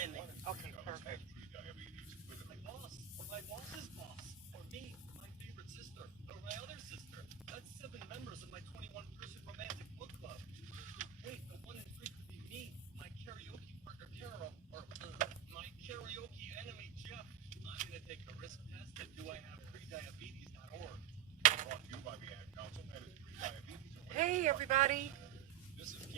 in there. Okay, perfect. My boss, or my boss's boss, or me, my favorite sister, or my other sister. That's 7 members of my 21-person romantic book club. Wait, the 1 in 3 could be me, my karaoke partner Carol, or my karaoke enemy Jeff. I'm gonna take the risk test at doihaveprediabetes.org. Brought to you by the Ad Council and its prediabetes. Hey, everybody. This is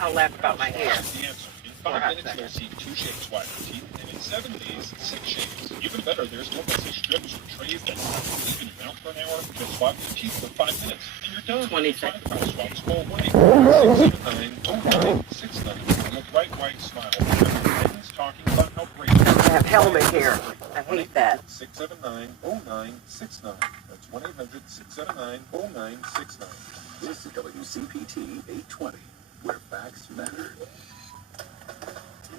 I'll laugh about my hair. The answer. In 5 minutes, you'll see 2 shapes white for teeth, and in 7 days, 6 shapes. Even better, there's no messy strips or trays that leave you out for an hour. Just swap your teeth for 5 minutes, and you're done. 20 seconds. Swaps go away. 679-0969. And a bright white smile. Friends talking about how great. I have helmet hair. I hate that. 679-0969. That's 1-800-679-0969. This is WCPT 820, where facts matter.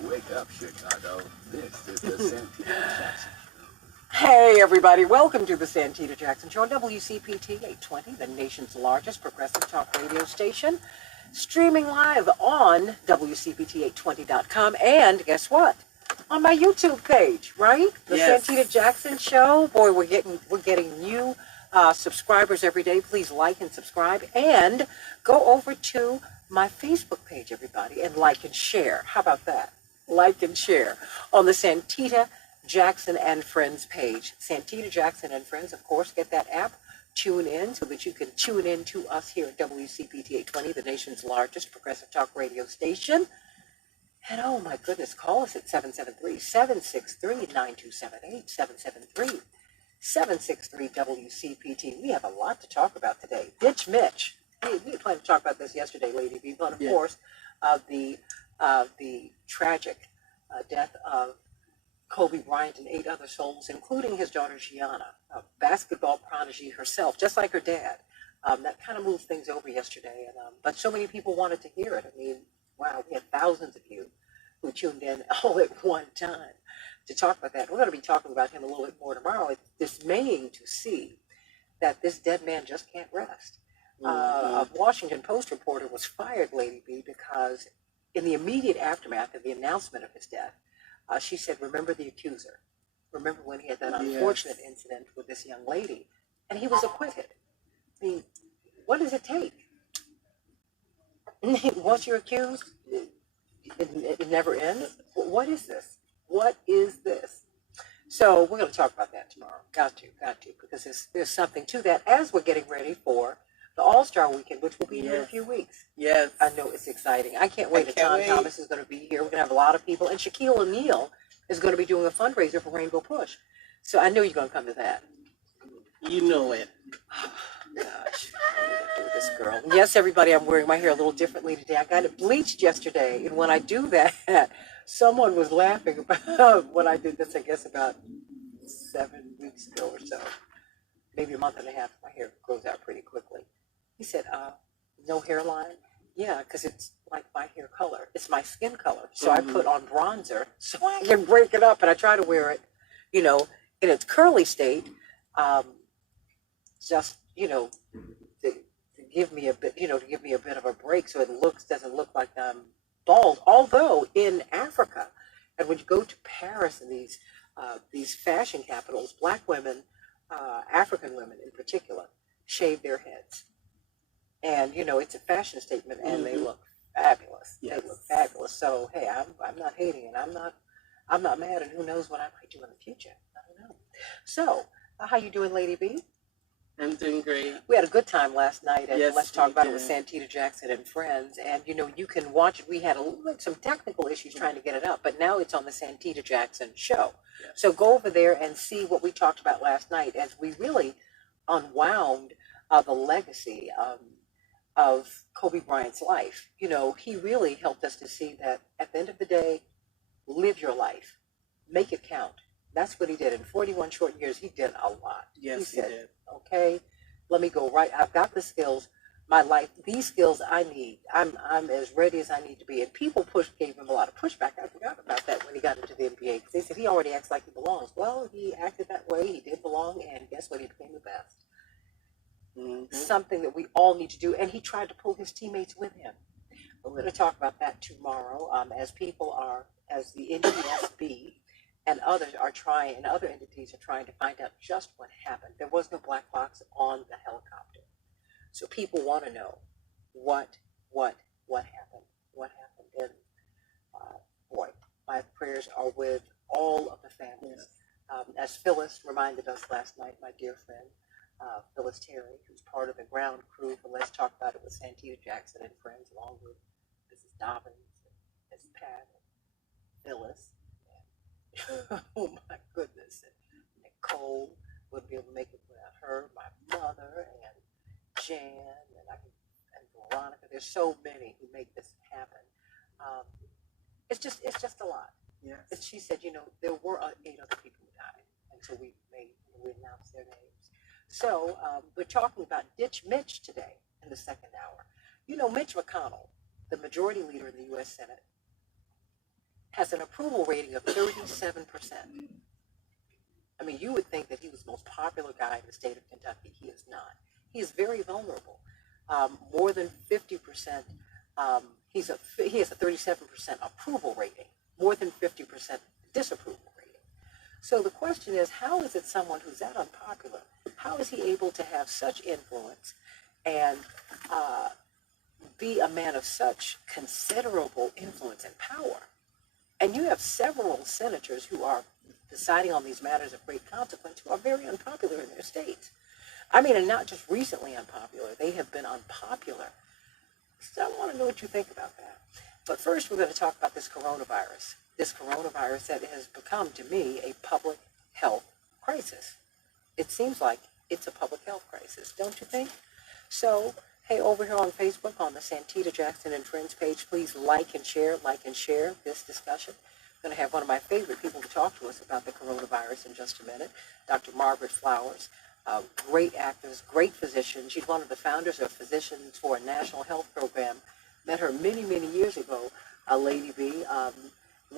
Wake up, Chicago. This is the Santita Jackson Show. Hey, everybody. Welcome to the Santita Jackson Show on WCPT 820, the nation's largest progressive talk radio station, streaming live on WCPT820.com, and guess what? On my YouTube page, right? The Santita Jackson Show. Boy, we're getting new subscribers every day. Please like and subscribe, and go over to my Facebook page, everybody, and like and share. How about that? Like and share on the Santita Jackson and Friends page. Santita Jackson and Friends, of course, get that app. Tune in so that you can tune in to us here at WCPT 820, the nation's largest progressive talk radio station. And oh my goodness, call us at 773-763-9278, 773-763-WCPT. We have a lot to talk about today. Ditch Mitch. Hey, we planned to talk about this yesterday, Lady B, but of course, the tragic death of Kobe Bryant and 8 other souls, including his daughter Gianna, a basketball prodigy herself, just like her dad. That kind of moved things over yesterday, but so many people wanted to hear it. I mean, wow, we had thousands of you who tuned in all at one time to talk about that. We're going to be talking about him a little bit more tomorrow. It's dismaying to see that this dead man just can't rest. A Washington Post reporter was fired, Lady B, because in the immediate aftermath of the announcement of his death, she said, remember the accuser. Remember when he had that unfortunate incident with this young lady, and he was acquitted. I mean, what does it take? Once you're accused, it never ends. What is this? What is this? So we're going to talk about that tomorrow. Got to, because there's something to that as we're getting ready for the All-Star Weekend, which will be here in a few weeks. Yes. I know it's exciting. I can't wait. Tom Thomas is going to be here. We're going to have a lot of people. And Shaquille O'Neal is going to be doing a fundraiser for Rainbow Push. So I know you're going to come to that. You know it. Gosh, what am I going to do with this girl? Yes, everybody, I'm wearing my hair a little differently today. I got it bleached yesterday. And when I do that, someone was laughing about when I did this, I guess, about 7 weeks ago or so. Maybe a month and a half. My hair grows out pretty quickly. He said, no hairline? Yeah, because it's like my hair color. It's my skin color. So I put on bronzer so I can break it up. And I try to wear it, in its curly state, just, to give me a bit, to give me a bit of a break so it doesn't look like I'm bald. Although in Africa, and when you go to Paris and these fashion capitals, black women, African women in particular, shave their heads. And, it's a fashion statement, and they look fabulous. Yes. They look fabulous. So, hey, I'm not hating it. I'm not mad, and who knows what I might do in the future. I don't know. So, how you doing, Lady B? I'm doing great. We had a good time last night at Let's Talk About It with Santita Jackson and Friends. And, you can watch it. We had some technical issues trying to get it up, but now it's on the Santita Jackson Show. Yes. So go over there and see what we talked about last night as we really unwound the legacy of Kobe Bryant's life. He really helped us to see that at the end of the day, live your life. Make it count. That's what he did. In 41 short years, he did a lot. Yes, he did. Okay, let me go right. I've got the skills. My life, these skills I need. I'm as ready as I need to be. And people gave him a lot of pushback. I forgot about that when he got into the NBA. Because they said he already acts like he belongs. Well, he acted that way. He did belong. And guess what? He became the best. Something that we all need to do. And he tried to pull his teammates with him. We're going to talk about that tomorrow, as the NTSB and others are trying, and other entities are trying to find out just what happened. There was no black box on the helicopter, so people want to know what happened, and boy, my prayers are with all of the families. As Phyllis reminded us last night, my dear friend, Phyllis Terry, who's part of the ground crew for Let's Talk About It with Santita Jackson and friends, along with Mrs. Dobbins, and Miss Pat, and Phyllis. And, oh my goodness, and Nicole wouldn't be able to make it without her, my mother, and Jan, and Veronica. There's so many who make this happen. It's just a lot. Yes. And she said, there were 8 other people who died, and so we announced their names. So we're talking about Ditch Mitch today in the second hour. Mitch McConnell, the majority leader in the U.S. Senate, has an approval rating of 37%. I mean, you would think that he was the most popular guy in the state of Kentucky. He is not. He is very vulnerable. More than 50%. He has a 37% approval rating. More than 50% disapproval rating. So the question is, how is it someone who's that unpopular, how is he able to have such influence and be a man of such considerable influence and power? And you have several senators who are deciding on these matters of great consequence who are very unpopular in their states. I mean, and not just recently unpopular, they have been unpopular. So I want to know what you think about that. But first, we're going to talk about this coronavirus. This coronavirus that has become, to me, a public health crisis. It seems like it's a public health crisis, don't you think? So, hey, over here on Facebook, on the Santita Jackson and Friends page, please like and share this discussion. I'm going to have one of my favorite people to talk to us about the coronavirus in just a minute, Dr. Margaret Flowers. Great actress, great physician. She's one of the founders of Physicians for a National Health Program. Met her many, many years ago, Lady B.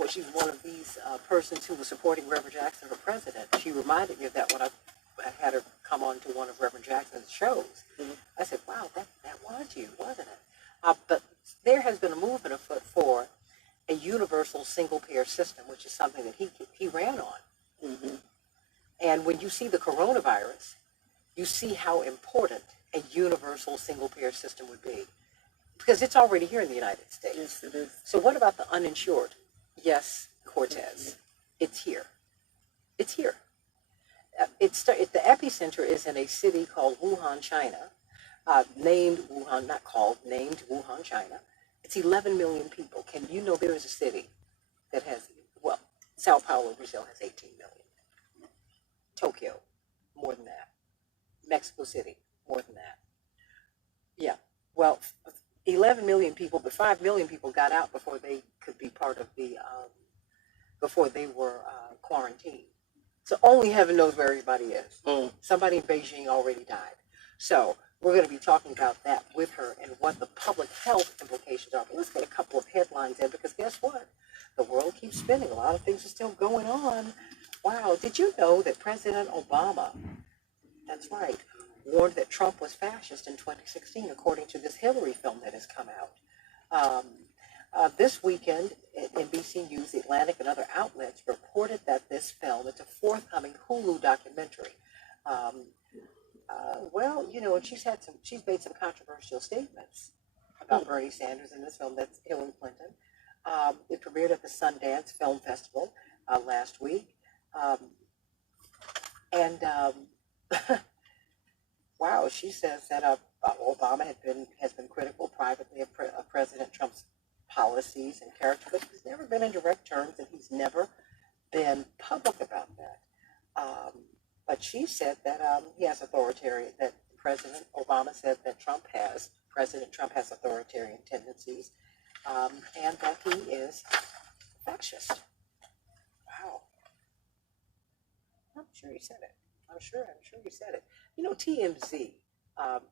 She's one of these persons who was supporting Reverend Jackson for president. She reminded me of that when I had her come on to one of Reverend Jackson's shows. Mm-hmm. I said, wow, that was you, wasn't it? But there has been a movement afoot for a universal single-payer system, which is something that he ran on. Mm-hmm. And when you see the coronavirus, you see how important a universal single-payer system would be. Because it's already here in the United States. Yes, it is. So what about the uninsured? Yes, Cortez. It's here. It's here. The epicenter is in a city called Wuhan, China, named Wuhan, China. It's 11 million people. Can you know there is a city that has, Sao Paulo, Brazil has 18 million. Tokyo, more than that. Mexico City, more than that. Yeah, 11 million people, but 5 million people got out before they could be part of before they were quarantined. So only heaven knows where everybody is. Somebody in Beijing already died. So we're going to be talking about that with her and what the public health implications are. But let's get a couple of headlines in, because guess what? The world keeps spinning. A lot of things are still going on. Wow, did you know that President Obama, that's right, warned that Trump was fascist in 2016, according to this Hillary film that has come out. This weekend, NBC News, The Atlantic, and other outlets reported that this film, it's a forthcoming Hulu documentary. And she's made some controversial statements about Bernie Sanders in this film. That's Hillary Clinton. It premiered at the Sundance Film Festival last week. Wow, she says that Obama has been critical privately of President Trump's policies and character, but he's never been in direct terms, and he's never been public about that. But she said that he has authoritarian, that President Obama said that President Trump has authoritarian tendencies, and that he is fascist. Wow. I'm sure he said it. I'm sure he said it. TMZ,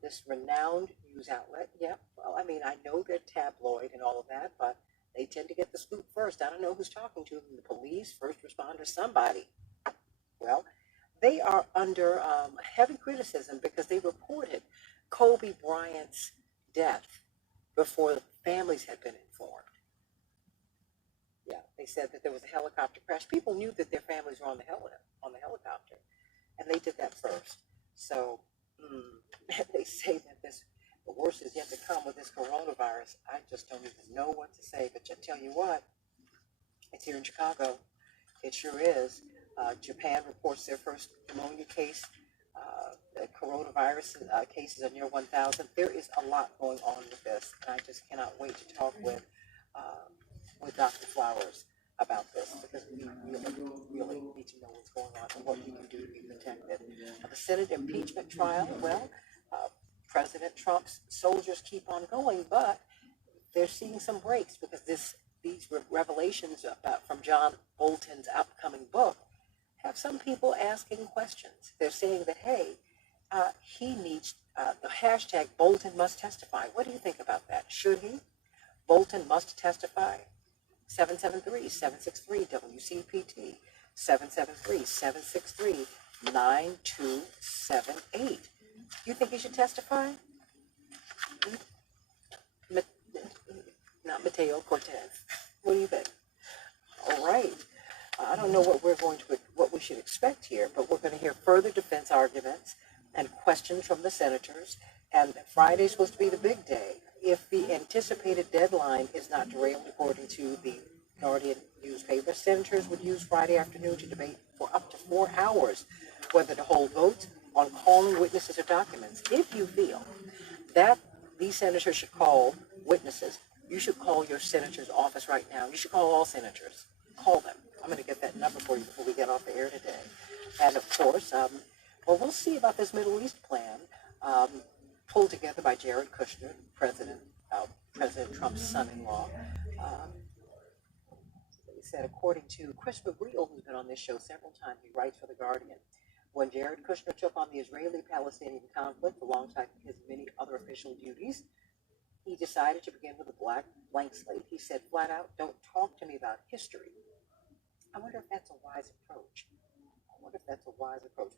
this renowned news outlet, I know they're tabloid and all of that, but they tend to get the scoop first. I don't know who's talking to them, the police, first responders, somebody. Well, they are under heavy criticism because they reported Kobe Bryant's death before families had been informed. Yeah, they said that there was a helicopter crash. People knew that their families were on the helicopter, and they did that first. So they say that the worst is yet to come with this coronavirus. I just don't even know what to say. But I tell you what, it's here in Chicago. It sure is. Japan reports their first pneumonia case. The coronavirus cases are near 1,000. There is a lot going on with this, and I just cannot wait to talk with Dr. Flowers about this, because we really need to know what's going on and what we can do to be protected. The Senate impeachment trial, well, President Trump's soldiers keep on going, but they're seeing some breaks, because these revelations from John Bolton's upcoming book have some people asking questions. They're saying that, hey, he needs the hashtag Bolton must testify. What do you think about that? Should he? Bolton must testify. 773-763-WCPT. 773-763-9278. You think he should testify? Not Mateo Cortez. What do you think? All right. I don't know what we should expect here, but we're going to hear further defense arguments and questions from the senators. And Friday's supposed to be the big day. If the anticipated deadline is not derailed, according to the Guardian newspaper, senators would use Friday afternoon to debate for up to 4 hours whether to hold votes on calling witnesses or documents. If you feel that these senators should call witnesses, you should call your senator's office right now. You should call all senators. Call them. I'm going to get that number for you before we get off the air today. And of course, we'll see about this Middle East plan pulled together by Jared Kushner, President Trump's son-in-law. He said, according to Chris McGreal, who's been on this show several times, he writes for The Guardian, when Jared Kushner took on the Israeli-Palestinian conflict alongside his many other official duties, he decided to begin with a blank slate. He said flat out, don't talk to me about history. I wonder if that's a wise approach.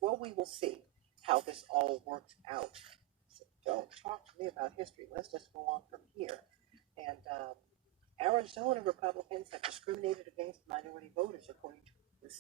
Well, we will see how this all works out. So don't talk to me about history. Let's just go on from here. And Arizona Republicans have discriminated against minority voters, according to the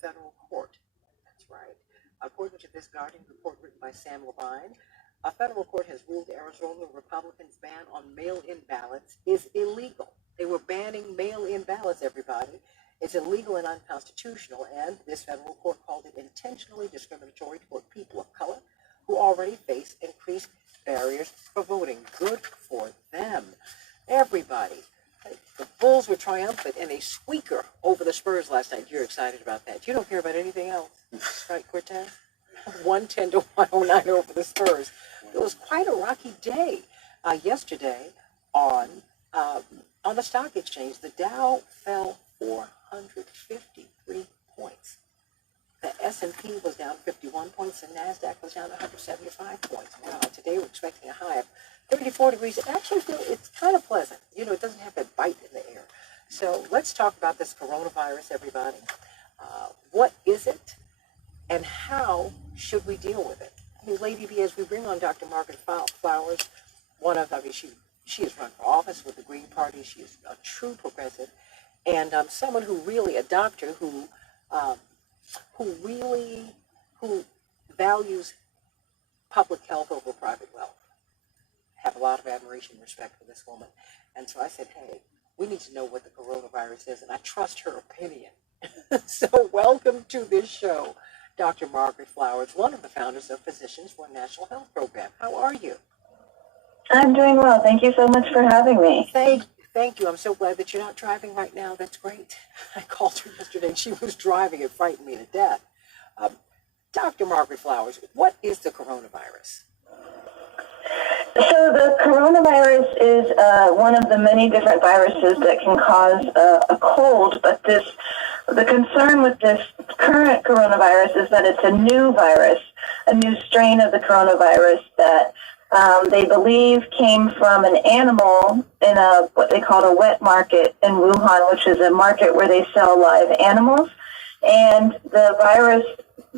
federal court. That's right. According to this Guardian report written by Sam Levine, a federal court has ruled Arizona Republicans' ban on mail-in ballots is illegal. They were banning mail-in ballots, everybody. It's illegal and unconstitutional, and this federal court called it intentionally discriminatory toward people of color who already face increased barriers for voting. Good for them. Everybody. The Bulls were triumphant in a squeaker over the Spurs last night. You're excited about that. You don't care about anything else, right, Cortez? 110-109 over the Spurs. It was quite a rocky day yesterday on the stock exchange. The Dow fell 453 points. The S&P was down 51 points, and NASDAQ was down 175 points. Wow, today we're expecting a high of 34 degrees. It actually it's kind of pleasant. You know, it doesn't have that bite in the air. So let's talk about this coronavirus, everybody. What is it, and how should we deal with it? I mean, Lady B, as we bring on Dr. Margaret Flowers, she has run for office with the Green Party. She is a true progressive, and someone a doctor who values public health over private wealth. Have a lot of admiration and respect for this woman. And so I said, hey, we need to know what the coronavirus is, and I trust her opinion. So welcome to this show, Dr. Margaret Flowers, one of the founders of Physicians for a National Health Program. How are you? I'm doing well. Thank you so much for having me. Thank you. I'm so glad that you're not driving right now. That's great. I called her yesterday, and she was driving. It frightened me to death. Dr. Margaret Flowers, what is the coronavirus? So the coronavirus is one of the many different viruses that can cause a cold, but the concern with this current coronavirus is that it's a new virus, a new strain of the coronavirus that they believe came from an animal in what they call a wet market in Wuhan, which is a market where they sell live animals. And the virus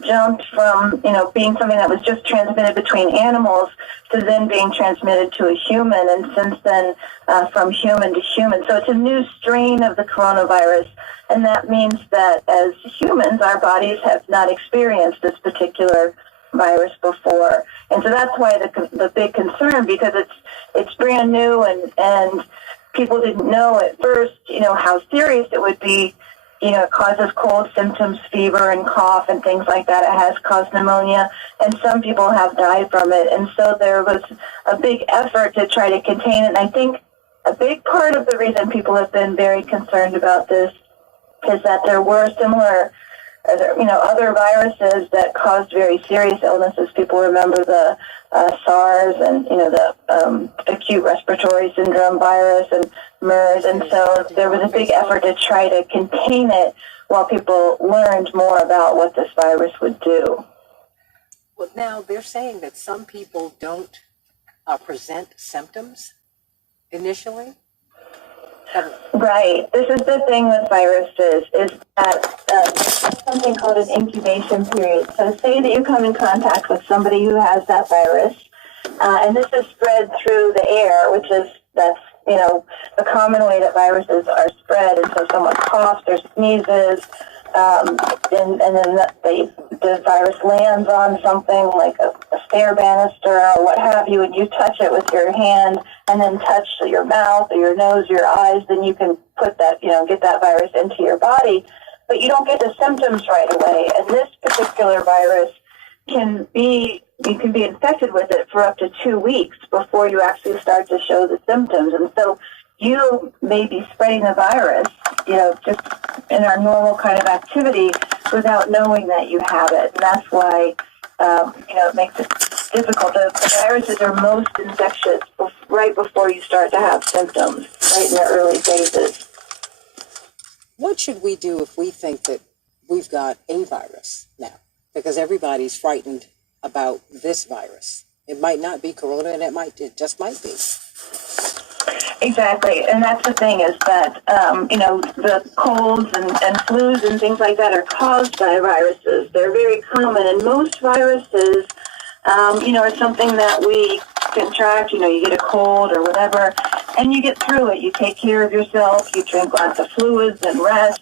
jumped from, being something that was just transmitted between animals to then being transmitted to a human, and since then from human to human. So it's a new strain of the coronavirus, and that means that as humans, our bodies have not experienced this particular virus before. And so that's why the big concern, because it's brand new, and people didn't know at first, how serious it would be. It causes cold symptoms, fever and cough and things like that. It has caused pneumonia, and some people have died from it. And so there was a big effort to try to contain it. And I think a big part of the reason people have been very concerned about this is that there were similar, other viruses that caused very serious illnesses. People remember the SARS and, the acute respiratory syndrome virus and MERS. And so there was a big effort to try to contain it while people learned more about what this virus would do. Well, now they're saying that some people don't present symptoms initially. Right. This is the thing with viruses, is that there's something called an incubation period. So say that you come in contact with somebody who has that virus, and this is spread through the air, that's the common way that viruses are spread. And so someone coughs or sneezes, and then the virus lands on something like a stair banister or what have you, and you touch it with your hand and then touch your mouth or your nose, your eyes, then you can put that, get that virus into your body. But you don't get the symptoms right away. And this particular virus you can be infected with it for up to 2 weeks before you actually start to show the symptoms. And so you may be spreading the virus, just in our normal kind of activity without knowing that you have it. And that's why, it makes it difficult. The viruses are most infectious right before you start to have symptoms, right in the early phases. What should we do if we think that we've got a virus now? Because everybody's frightened about this virus. It might not be corona, and it just might be. Exactly, and that's the thing, is that, the colds and flus and things like that are caused by viruses. They're very common, and most viruses, are something that we contract. You get a cold or whatever, and you get through it. You take care of yourself, you drink lots of fluids and rest,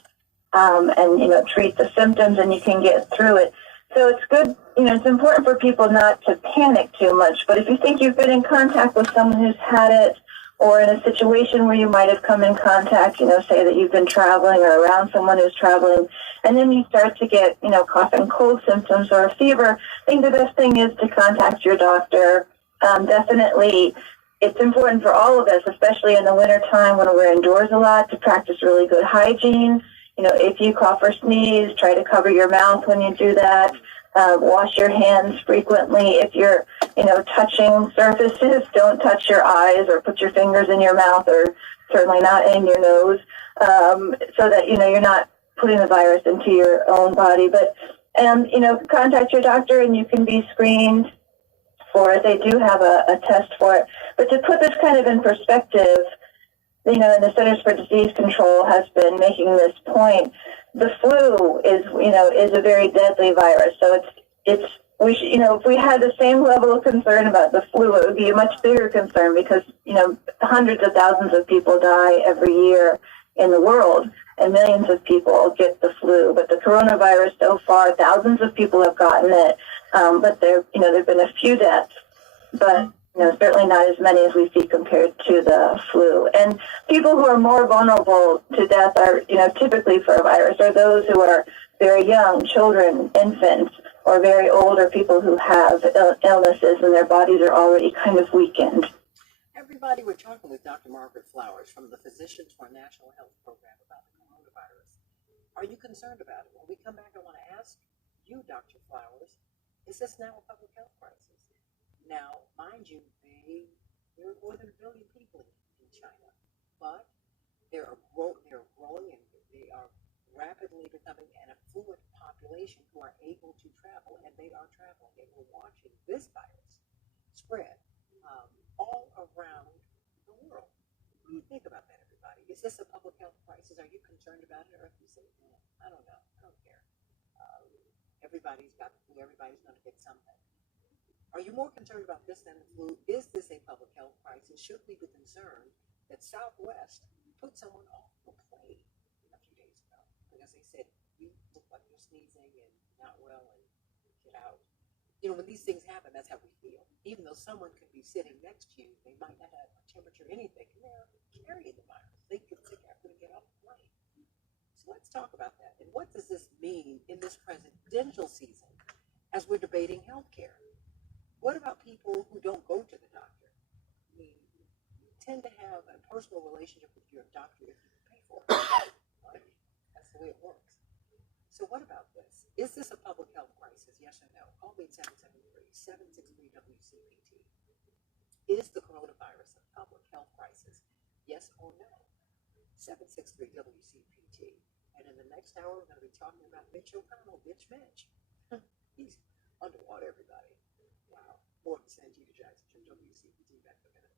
and, treat the symptoms, and you can get through it. So it's good, it's important for people not to panic too much. But if you think you've been in contact with someone who's had it, or in a situation where you might have come in contact, say that you've been traveling or around someone who's traveling, and then you start to get, cough and cold symptoms or a fever, I think the best thing is to contact your doctor. Definitely, it's important for all of us, especially in the wintertime when we're indoors a lot, to practice really good hygiene. If you cough or sneeze, try to cover your mouth when you do that. Wash your hands frequently. If you're, touching surfaces, don't touch your eyes or put your fingers in your mouth, or certainly not in your nose, so that, you're not putting the virus into your own body. But, contact your doctor, and you can be screened for it. They do have a test for it. But to put this kind of in perspective, and the Centers for Disease Control has been making this point. The flu is a very deadly virus. So if we had the same level of concern about the flu, it would be a much bigger concern, because, hundreds of thousands of people die every year in the world, and millions of people get the flu. But the coronavirus, so far, thousands of people have gotten it. But there have been a few deaths, but certainly not as many as we see compared to the flu. And people who are more vulnerable to death are, typically for a virus, are those who are very young, children, infants, or very old, or people who have illnesses and their bodies are already kind of weakened. Everybody, we're talking with Dr. Margaret Flowers from the Physicians for National Health Program about the coronavirus. Are you concerned about it? When we come back, I want to ask you, Dr. Flowers, is this now a public health crisis? Now, mind you, there are more than 1 billion people in China, but they're growing, and they are rapidly becoming an affluent population who are able to travel, and they are traveling. And we're watching this virus spread all around the world. What do you think about that, everybody? Is this a public health crisis? Are you concerned about it, or if you say, I don't know, I don't care? everybody's got the flu, everybody's going to get something. Are you more concerned about this than the flu? Is this a public health crisis? Should we be concerned that Southwest put someone off the plane a few days ago because they said, you look like you're sneezing and not well and get out? You know, when these things happen, that's how we feel. Even though someone could be sitting next to you, they might not have a temperature or anything, and they're carrying the virus. They get sick after they get off the plane. So let's talk about that. And what does this mean in this presidential season as we're debating health care? What about people who don't go to the doctor? I mean, you tend to have a personal relationship with your doctor if you pay for it. Right? That's the way it works. So what about this? Is this a public health crisis? Yes or no? Call me at 773-763-WCPT. Is the coronavirus a public health crisis? Yes or no? 763-WCPT. And in the next hour, we're going to be talking about Mitch O'Connell, Bitch Mitch. He's underwater, everybody. Wow. More than Santita Jackson from WCPT back in a minute.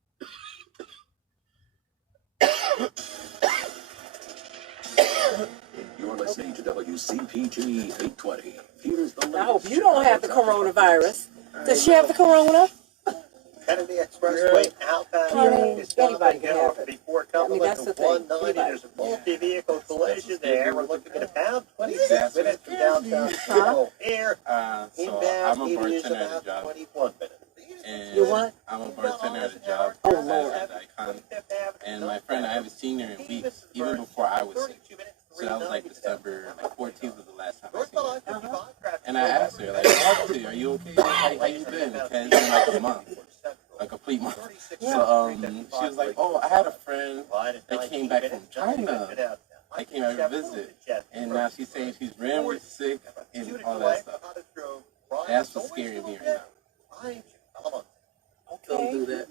You're listening to WCPT 820. Here's the I hope you don't have the coronavirus. Does she have the corona? Kennedy Expressway outbound is down Anybody can now have it. before coming that's the to thing. 190. There's a multi-vehicle collision there. We're looking at about 26 minutes from downtown Chicago here. So Inbound, I'm a it is bartender at about a job. 21 minutes. And You what? I'm a bartender at a job Oh, Lord. at Icon. And my friend, I haven't seen her in weeks, even before I was sick. So that was like December, like 14th was the last time I seen her. And I asked her, like, are you okay? Like, how you been? Because it's been like a month, a complete month. So she was like, oh, I had a friend that came back from China. I came out to visit. And now she's saying she's randomly sick and all that stuff. That's what's scaring me right now. Don't do that.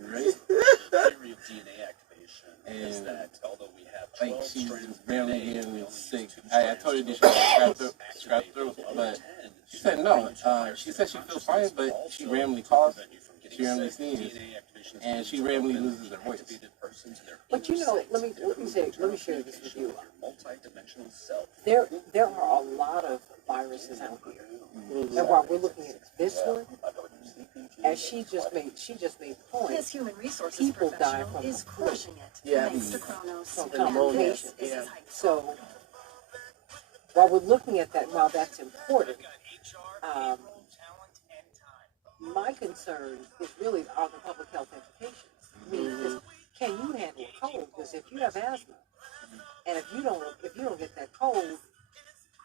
Right? Theory of DNA activation is And that although we have like 12 she's strands of randomly DNA, getting only sick. two I strands told her of that she had those scrap throat, activate but those other 10 she said no. to She said she feels fine, consciousness, but also she randomly to coughs, prevent you from getting she randomly sick. sneezes, DNA activation is and she being randomly driven loses her in voice. activated persons and their But you inner know, sight let me share this with you. Multi-dimensional self. There are a lot of viruses out here. And while we're looking at this one, as she just made the point, This human resources people die professional from is the flu. crushing it. Yes. Thanks to Chronos. From And pneumonia. this is Yeah. his hype. So while we're looking at that, while that's important, my concern is really are the public health implications. I mean, can you handle a cold? Because if you have asthma, and if you don't get that cold,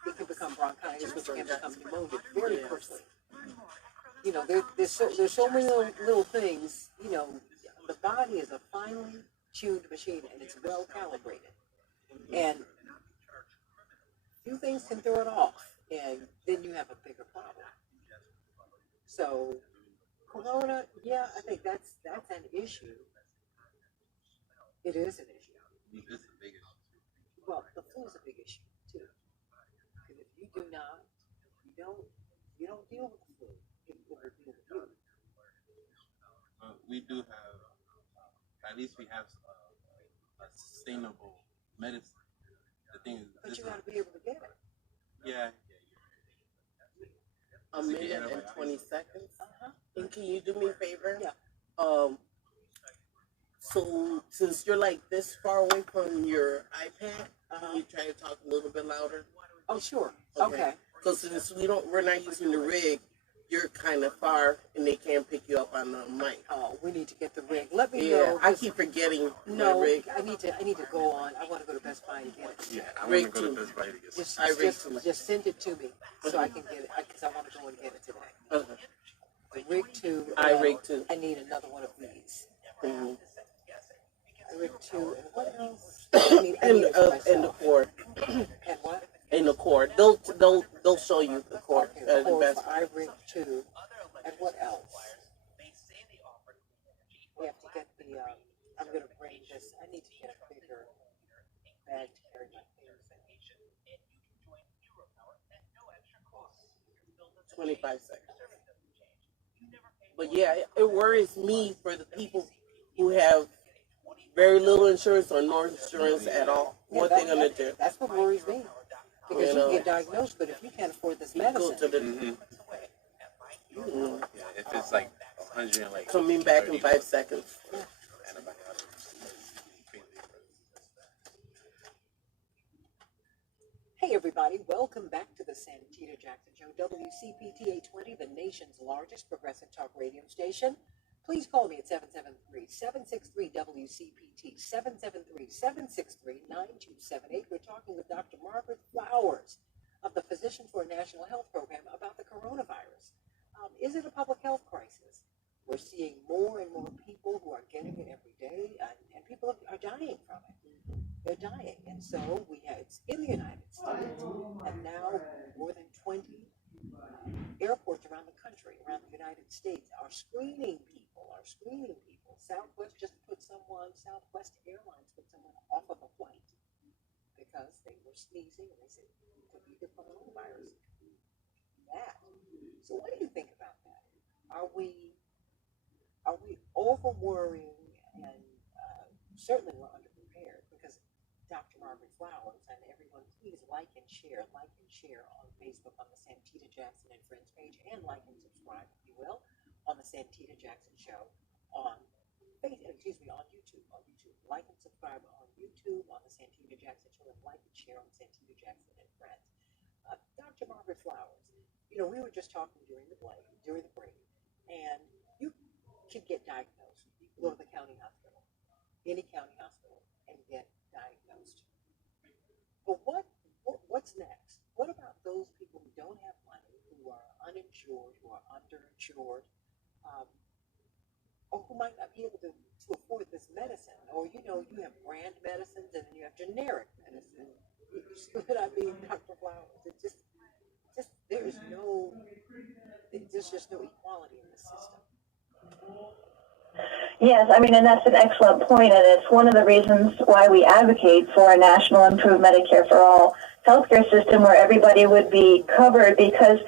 it can become bronchitis, which can become pneumonia very quickly. You know, there's so many little things. You know, the body is a finely tuned machine, and it's well calibrated. And few things can throw it off, and then you have a bigger problem. So, corona, yeah, I think that's an issue. It is an issue. It's the biggest. Well, the flu is a big issue too. And if you do not, you don't deal with the flu. People will deal with you. We do have, at least we have a sustainable medicine. The thing is, But you got to be able to get it. yeah. A minute and 20 seconds. And can you do me a favor? Yeah. So since you're like this far away from your iPad, can you try to talk a little bit louder? Oh, sure. Okay. Because since we're not using the rig, you're kind of far, and they can't pick you up on the mic. Oh, we need to get the rig. Let me Yeah, know. I keep forgetting No, my rig. I need to go on. I want to go to Best Buy and get it. Yeah, I Rig want to go too. to Best Buy to get some. Just send it to me so I can get it because I want to go and get it today. Uh-huh. The rig 2. I rig 2. I need another one of these. Mm-hmm. Rig 2 and what else? I need And it for and the myself. cord. And what? And the cord. They'll show you the cord. Okay, The cord best. for iRig 2. And what else? We have to get the, I'm going to bring this, I need to get a bigger bag to carry my things in. 25 seconds. But yeah, it worries me for the people who have very little insurance or no insurance at all. What they gonna do? That's what worries me. Because you can get diagnosed, but if you can't afford this medicine, if it's like 100 and like coming back in 5 seconds. Hey everybody, welcome back to the Santita Jackson Show, WCPT 820, the nation's largest progressive talk radio station. Please call me at 773-763-WCPT, 773-763-9278. We're talking with Dr. Margaret Flowers of the Physicians for a National Health Program about the coronavirus. Is it a public health crisis? We're seeing more and more people who are getting it every day, and people are dying from it. They're dying. And so it's in the United States, and now more than 20 airports around the country, around the United States, are screening people. Southwest Airlines put someone off of a flight because they were sneezing, and they said it could be the coronavirus. So what do you think about that? Are we over worrying, and certainly we're underprepared, because Dr. Margaret Flowers, and everyone, please like and share on Facebook on the Santita Jackson and Friends page, and like and subscribe, if you will, on the Santita Jackson Show on YouTube. Like and subscribe on YouTube on the Santita Jackson Show, and like and share on Santita Jackson and Friends. Dr. Margaret Flowers, we were just talking during the break, and you can get diagnosed. You can go to the county hospital, any county hospital, and get diagnosed. But what's next? What about those people who don't have money, who are uninsured, who are underinsured, or who might not be able to afford this medicine? Or you have brand medicines, and then you have generic medicine. You see what I mean, Dr. Flowers? There's just no equality in the system. Yes, and that's an excellent point, and it's one of the reasons why we advocate for a national improved Medicare for all healthcare system where everybody would be covered, because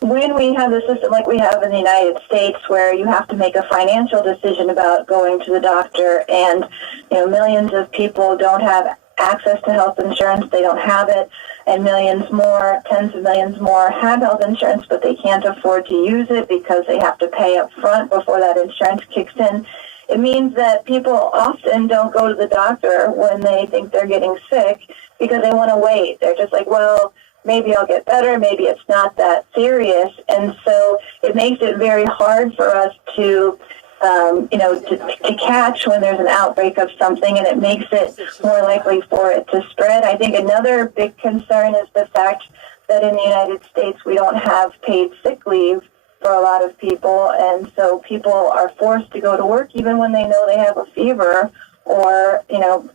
when we have a system like we have in the United States, where you have to make a financial decision about going to the doctor, and millions of people don't have access to health insurance, they don't have it, and millions more, tens of millions more, have health insurance, but they can't afford to use it because they have to pay up front before that insurance kicks in. It means that people often don't go to the doctor when they think they're getting sick because they want to wait. They're just like, well, maybe I'll get better, maybe it's not that serious. And so it makes it very hard for us to catch when there's an outbreak of something, and it makes it more likely for it to spread. I think another big concern is the fact that in the United States we don't have paid sick leave for a lot of people, and so people are forced to go to work even when they know they have a fever or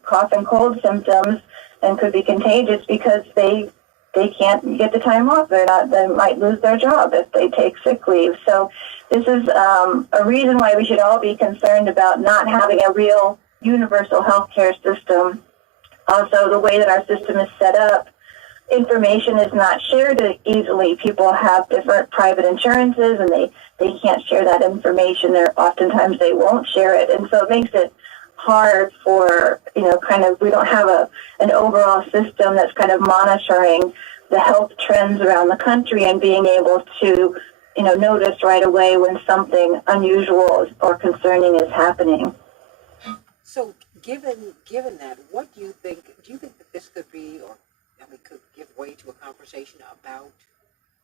cough and cold symptoms and could be contagious because they can't get the time off. They might lose their job if they take sick leave. So this is a reason why we should all be concerned about not having a real universal healthcare system. Also, the way that our system is set up, information is not shared easily. People have different private insurances, and they can't share that information. Oftentimes they won't share it, and so it makes it hard for, we don't have an overall system that's kind of monitoring the health trends around the country and being able to, notice right away when something unusual or concerning is happening. So given that, what do you think? Do you think that this could be, or could give way to a conversation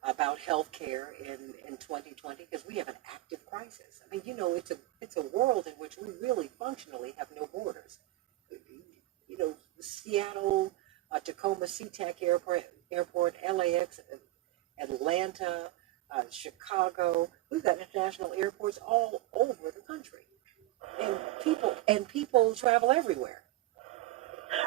about health care in 2020, because we have an active crisis? It's a world in which we really functionally have no borders. Seattle, Tacoma SeaTac Airport, LAX, Atlanta, Chicago. We've got international airports all over the country, and people travel everywhere.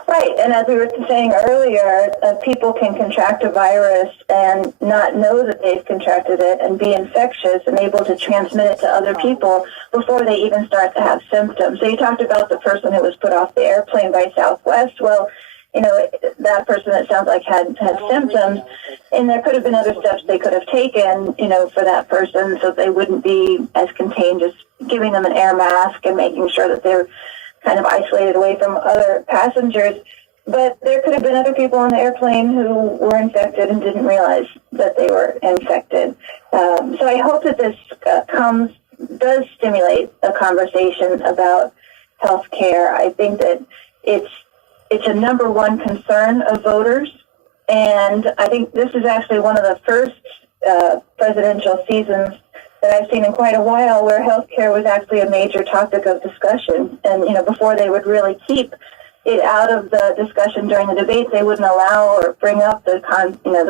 Right, and as we were saying earlier, people can contract a virus and not know that they've contracted it and be infectious and able to transmit it to other people before they even start to have symptoms. So you talked about the person who was put off the airplane by Southwest. Well, that person, it sounds like, had symptoms, and there could have been other steps they could have taken, for that person so they wouldn't be as contagious, giving them an air mask and making sure that they're kind of isolated away from other passengers. But there could have been other people on the airplane who were infected and didn't realize that they were infected. So I hope that this does stimulate a conversation about healthcare. I think that it's a number one concern of voters, and I think this is actually one of the first presidential seasons that I've seen in quite a while where healthcare was actually a major topic of discussion. And before they would really keep it out of the discussion during the debates, they wouldn't allow or bring up the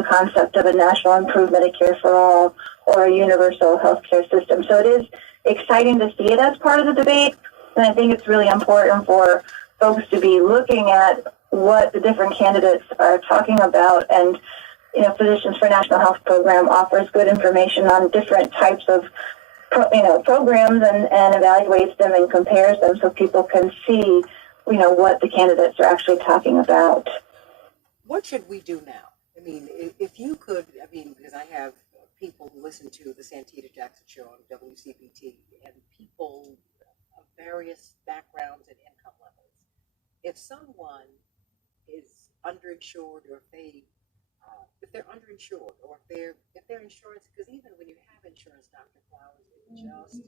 concept of a national improved Medicare for all or a universal healthcare system. So it is exciting to see it as part of the debate, and I think it's really important for folks to be looking at what the different candidates are talking about. And Physicians for National Health Program offers good information on different types of programs and evaluates them and compares them so people can see what the candidates are actually talking about. What should we do now? I mean, if you could, because I have people who listen to the Santita Jackson show on WCPT, and people of various backgrounds and income levels. If someone is underinsured, or if they're underinsured, or if their insurance, because even when you have insurance, Dr. Flowers, it just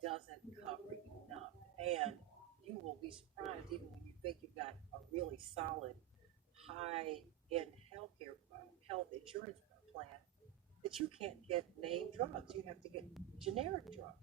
doesn't cover enough. And you will be surprised, even when you think you've got a really solid, high-end health insurance plan, that you can't get named drugs. You have to get generic drugs.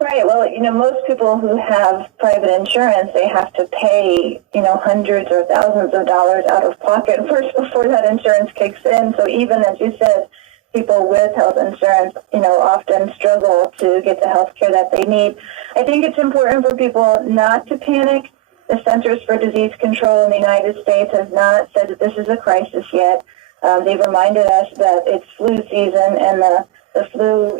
Right. Well, most people who have private insurance, they have to pay, hundreds or thousands of dollars out of pocket first before that insurance kicks in. So even, as you said, people with health insurance, often struggle to get the health care that they need. I think it's important for people not to panic. The Centers for Disease Control in the United States has not said that this is a crisis yet. They've reminded us that it's flu season, and the flu,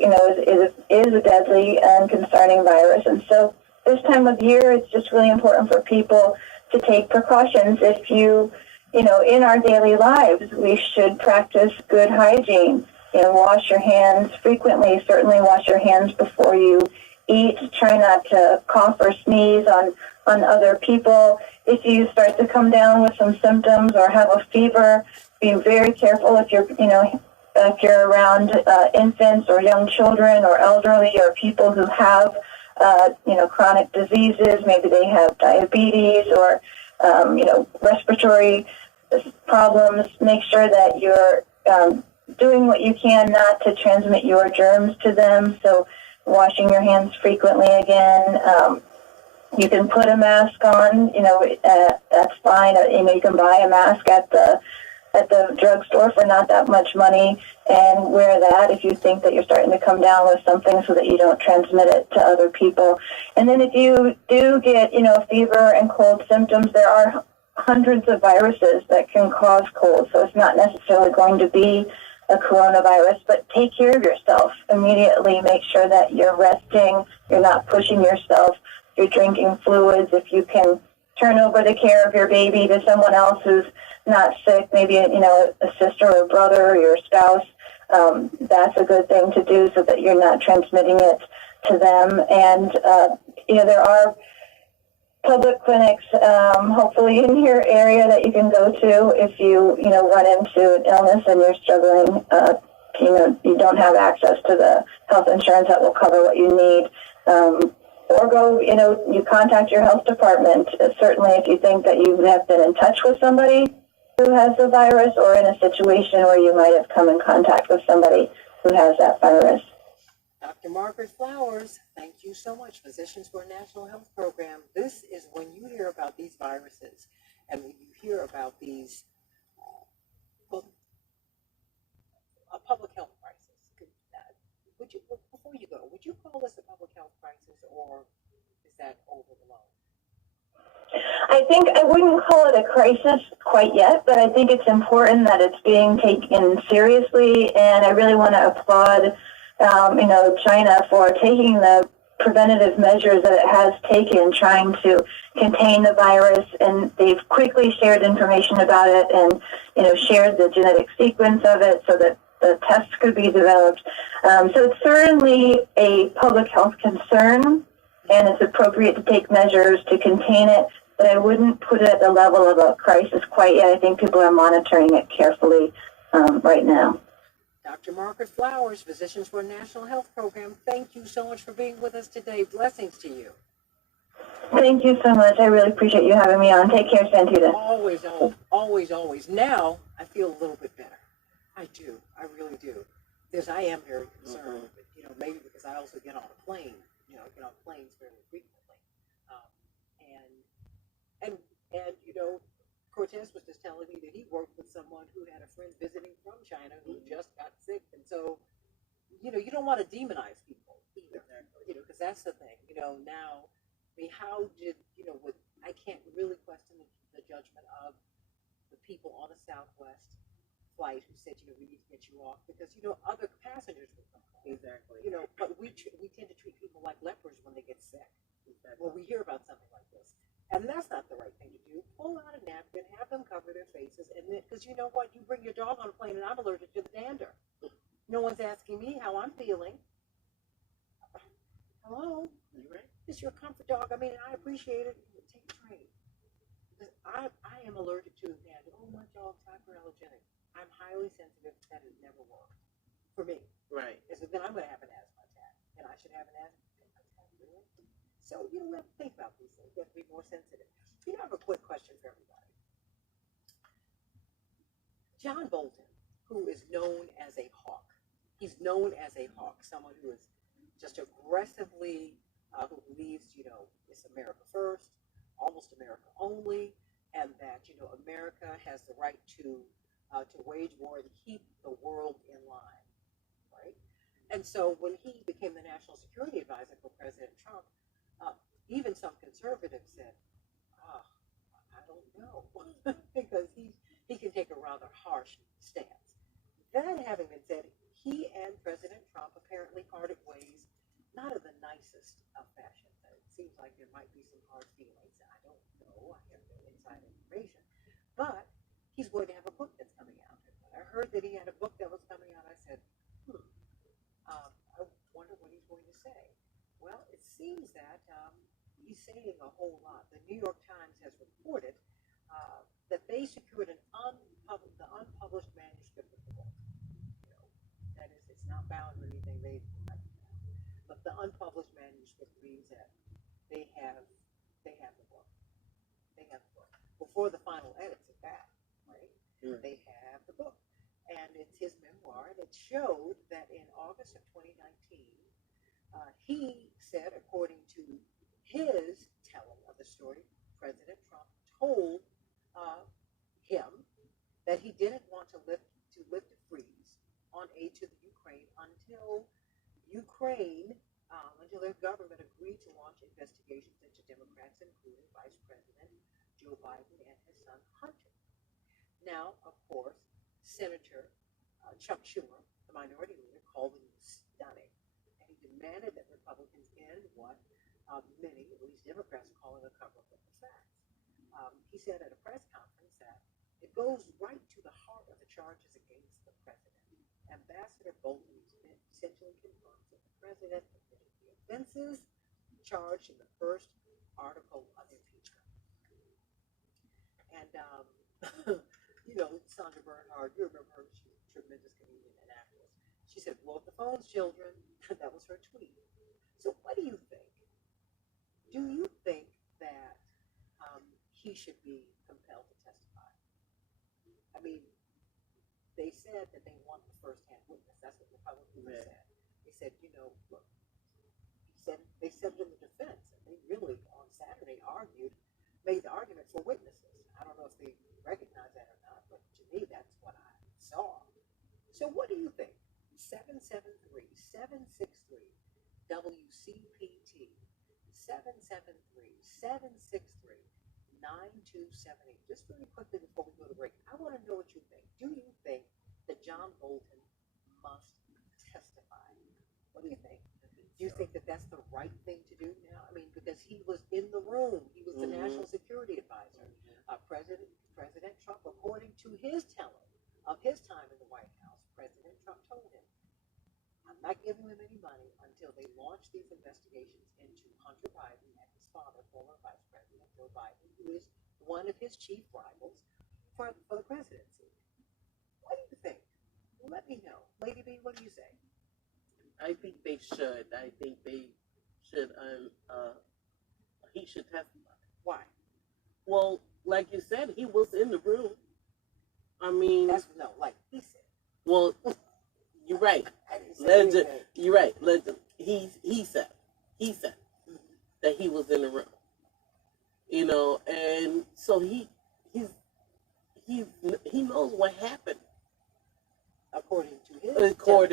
is a deadly and concerning virus. And so this time of year, it's just really important for people to take precautions. If in our daily lives, we should practice good hygiene. Wash your hands frequently. Certainly wash your hands before you eat. Try not to cough or sneeze on other people. If you start to come down with some symptoms or have a fever, be very careful if you're around infants or young children or elderly or people who have chronic diseases. Maybe they have diabetes or respiratory problems. Make sure that you're doing what you can not to transmit your germs to them. So washing your hands frequently again. You can put a mask on, that's fine. You can buy a mask at the drugstore for not that much money and wear that if you think that you're starting to come down with something so that you don't transmit it to other people. And then if you do get, fever and cold symptoms, there are hundreds of viruses that can cause cold. So it's not necessarily going to be a coronavirus, but take care of yourself immediately. Make sure that you're resting, you're not pushing yourself, you're drinking fluids. If you can turn over the care of your baby to someone else who's not sick, maybe a sister or brother or your spouse, that's a good thing to do so that you're not transmitting it to them. And there are public clinics, hopefully in your area, that you can go to if you run into an illness and you're struggling. You don't have access to the health insurance that will cover what you need. Or go, you contact your health department. Certainly if you think that you have been in touch with somebody who has the virus or in a situation where you might have come in contact with somebody who has that virus. Dr. Margaret Flowers, thank you so much. Physicians for a National Health Program. This is when you hear about these viruses and when you hear about these, a public health crisis. Before you go, would you call this a public health crisis, or is that overblown? I think I wouldn't call it a crisis quite yet, but I think it's important that it's being taken seriously, and I really want to applaud, China for taking the preventative measures that it has taken, trying to contain the virus, and they've quickly shared information about it and, shared the genetic sequence of it so that the tests could be developed. So it's certainly a public health concern, and it's appropriate to take measures to contain it. but I wouldn't put it at the level of a crisis quite yet. I think people are monitoring it carefully right now. Dr. Margaret Flowers, Physicians for a National Health Program, thank you so much for being with us today. Blessings to you. Thank you so much. I really appreciate you having me on. Take care, Santita. Always, always, always. Now, I feel a little bit better. I do. I really do. Because I am very concerned, but, maybe because I also get on a plane. I get on planes very frequently. And Cortez was just telling me that he worked with someone who had a friend visiting from China who just got sick. And so, you don't want to demonize people either, because that's the thing. Now, how did, I can't really question the judgment of the people on the Southwest flight who said, we need to get you off because, other passengers would come. Exactly. But we tend to treat people like lepers when they get sick. Exactly. When we hear about something like this. And that's not the right thing to do. Pull out a napkin, have them cover their faces, and then, because you know what? You bring your dog on a plane, and I'm allergic to the dander. No one's asking me how I'm feeling. Hello? It's your comfort dog. I mean, I appreciate it. Take a train. Because I am allergic to the dander. Oh, my dog's hyperallergenic. I'm highly sensitive. That has never worked for me. Right. So then I'm going to have an asthma attack, and I should have an asthma attack. Really? So we have to think about these things. We have to be more sensitive. I have a quick question for everybody. John Bolton, who is known as a hawk. He's known as a hawk, someone who is just aggressively, who believes, it's America first, almost America only, and that, America has the right to wage war and keep the world in line, right? And so when he became the national security advisor for President Trump, even some conservatives said, I don't know, because he can take a rather harsh stance. That having been said, he and President Trump apparently parted ways, not in the nicest of fashions. It seems like there might be some hard feelings. I don't know. I have no inside information. But he's going to have a book that's coming out. When I heard that he had a book that was coming out, I said, I wonder what he's going to say. Well, it seems that he's saying a whole lot. The New York Times has reported that they secured the unpublished manuscript of the book. That is, it's not bound or anything. But the unpublished manuscript means that they have the book. They have the book before the final edits of that, right? Mm. They have the book, and it's his memoir. And it showed that in August of 2019, he said, according to his telling of the story, President Trump told him that he didn't want to lift a freeze on aid to the Ukraine until their government agreed to launch investigations into Democrats, including Vice President Joe Biden and his son Hunter. Now, of course, Senator Chuck Schumer, the minority leader, called the news stunning, and he demanded that Republicans end what many, at least Democrats, are calling a cover-up of the facts. He said at a press conference that it goes right to the heart of the charges against the president. Ambassador Bolton essentially confirms that the president admitted the offenses charged in the first article of impeachment. And, Sandra Bernhard, you remember her, she was a tremendous comedian and actress. She said, blow up the phones, children. That was her tweet. So what do you think? Do you think that he should be compelled to testify? I mean, they said that they want the first-hand witness. That's what Republicans said. They said, look, they said it in the defense, and they really, on Saturday, made the argument for witnesses. I don't know if they recognize that or not, but to me, that's what I saw. So what do you think? 773-763-WCPT. 773-763-9278. Just very quickly before we go to break, I want to know what you think. Do you think that John Bolton must testify? What do you think? Do you think that that's the right thing to do now? I mean, because he was in the room. He was the national security advisor. President Trump, according to his telling of his time in the White House, President Trump told him, I'm not giving them any money until they launch these investigations into Hunter Biden and his father, former Vice President Joe Biden, who is one of his chief rivals for the presidency. What do you think? Let me know. Lady B, what do you say? I think they should. I think they should. He should testify. Why? Well, like you said, he was in the room. I mean, like he said. Well, you're right. Legend. You're right. Legend. He said that he was in the room. You know, and so he knows what happened. According to his account,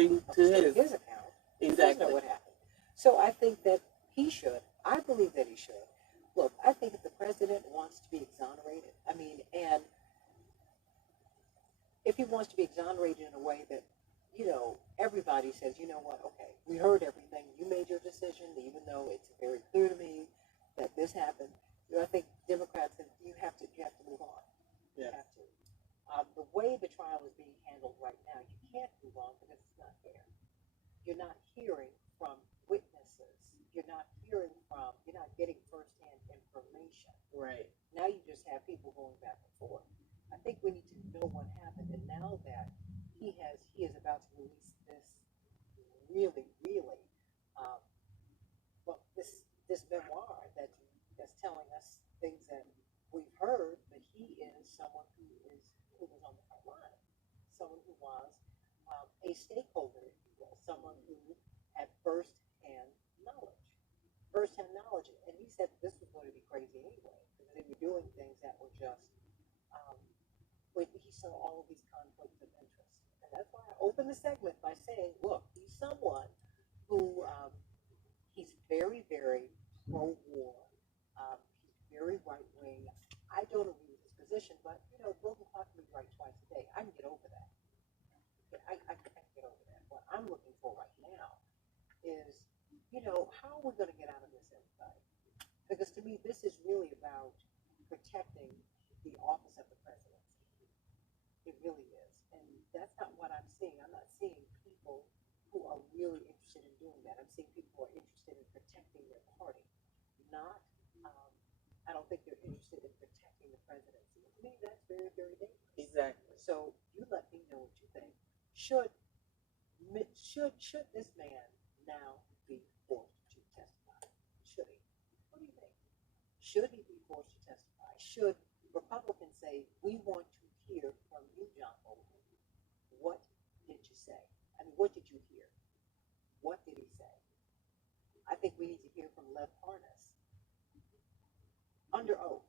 exactly know what happened. So I think that he should. I believe that he should. Look, I think if the president wants to be exonerated, and if he wants to be exonerated in a way that, everybody says, you know what, okay, we heard everything, you made your decision, even though it's very clear to me that this happened. I think Democrats, you have to move on. Yeah. You have to. The way the trial is being handled right now, you can't move on because it's not fair. You're not hearing from witnesses. You're not getting firsthand information. Right. Now you just have people going back and forth. I think we need to know what happened, and now that he is about to release this really, really, this memoir that's telling us things that we've heard, but he is someone who was on the front line, someone who was a stakeholder, if you will, someone who had first-hand knowledge, and he said this was going to be crazy anyway, because they were doing things that were just, he saw all of these conflicts of interest, and that's why I opened the segment by saying, look, he's someone who, he's very, very pro-war, he's very right-wing. I don't agree with his position, but, Broken Clock can be right twice a day. I can get over that. I can get over that. What I'm looking for right now is, how are we going to get out of this, everybody? Because to me, this is really about protecting the office of the presidency. It really is. And that's not what I'm seeing. I'm not seeing people who are really interested in doing that. I'm seeing people who are interested in protecting their party. I don't think they're interested in protecting the presidency. To me, that's very, very dangerous. Exactly. So you let me know what you think. Should this man now be forced to testify? Should he? What do you think? Should he be forced to testify? Should Republicans say, we want to hear from you, John Bolton? What did you say? What did you hear? What did he say? I think we need to hear from Lev Parnas. Under oath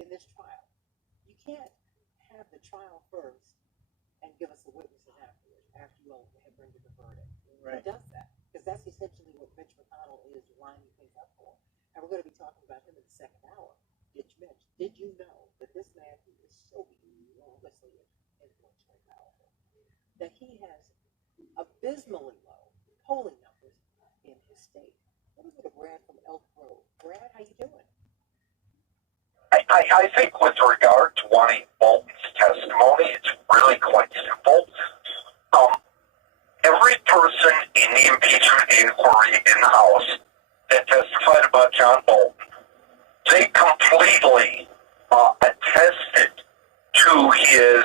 in this trial. You can't have the trial first and give us the witnesses afterwards, after you all have rendered the verdict. Right. Who does that? Because that's essentially what Mitch McConnell is lining things up for. And we're going to be talking about him in the second hour. Mitch, did you know that this man who is so enormously influential and powerful, that he has abysmally low polling numbers in his state? Let me go to Brad from Elk Grove. Brad, how you doing? I think with regard to wanting Bolton's testimony, it's really quite simple. Every person in the impeachment inquiry in the House that testified about John Bolton, they completely attested to his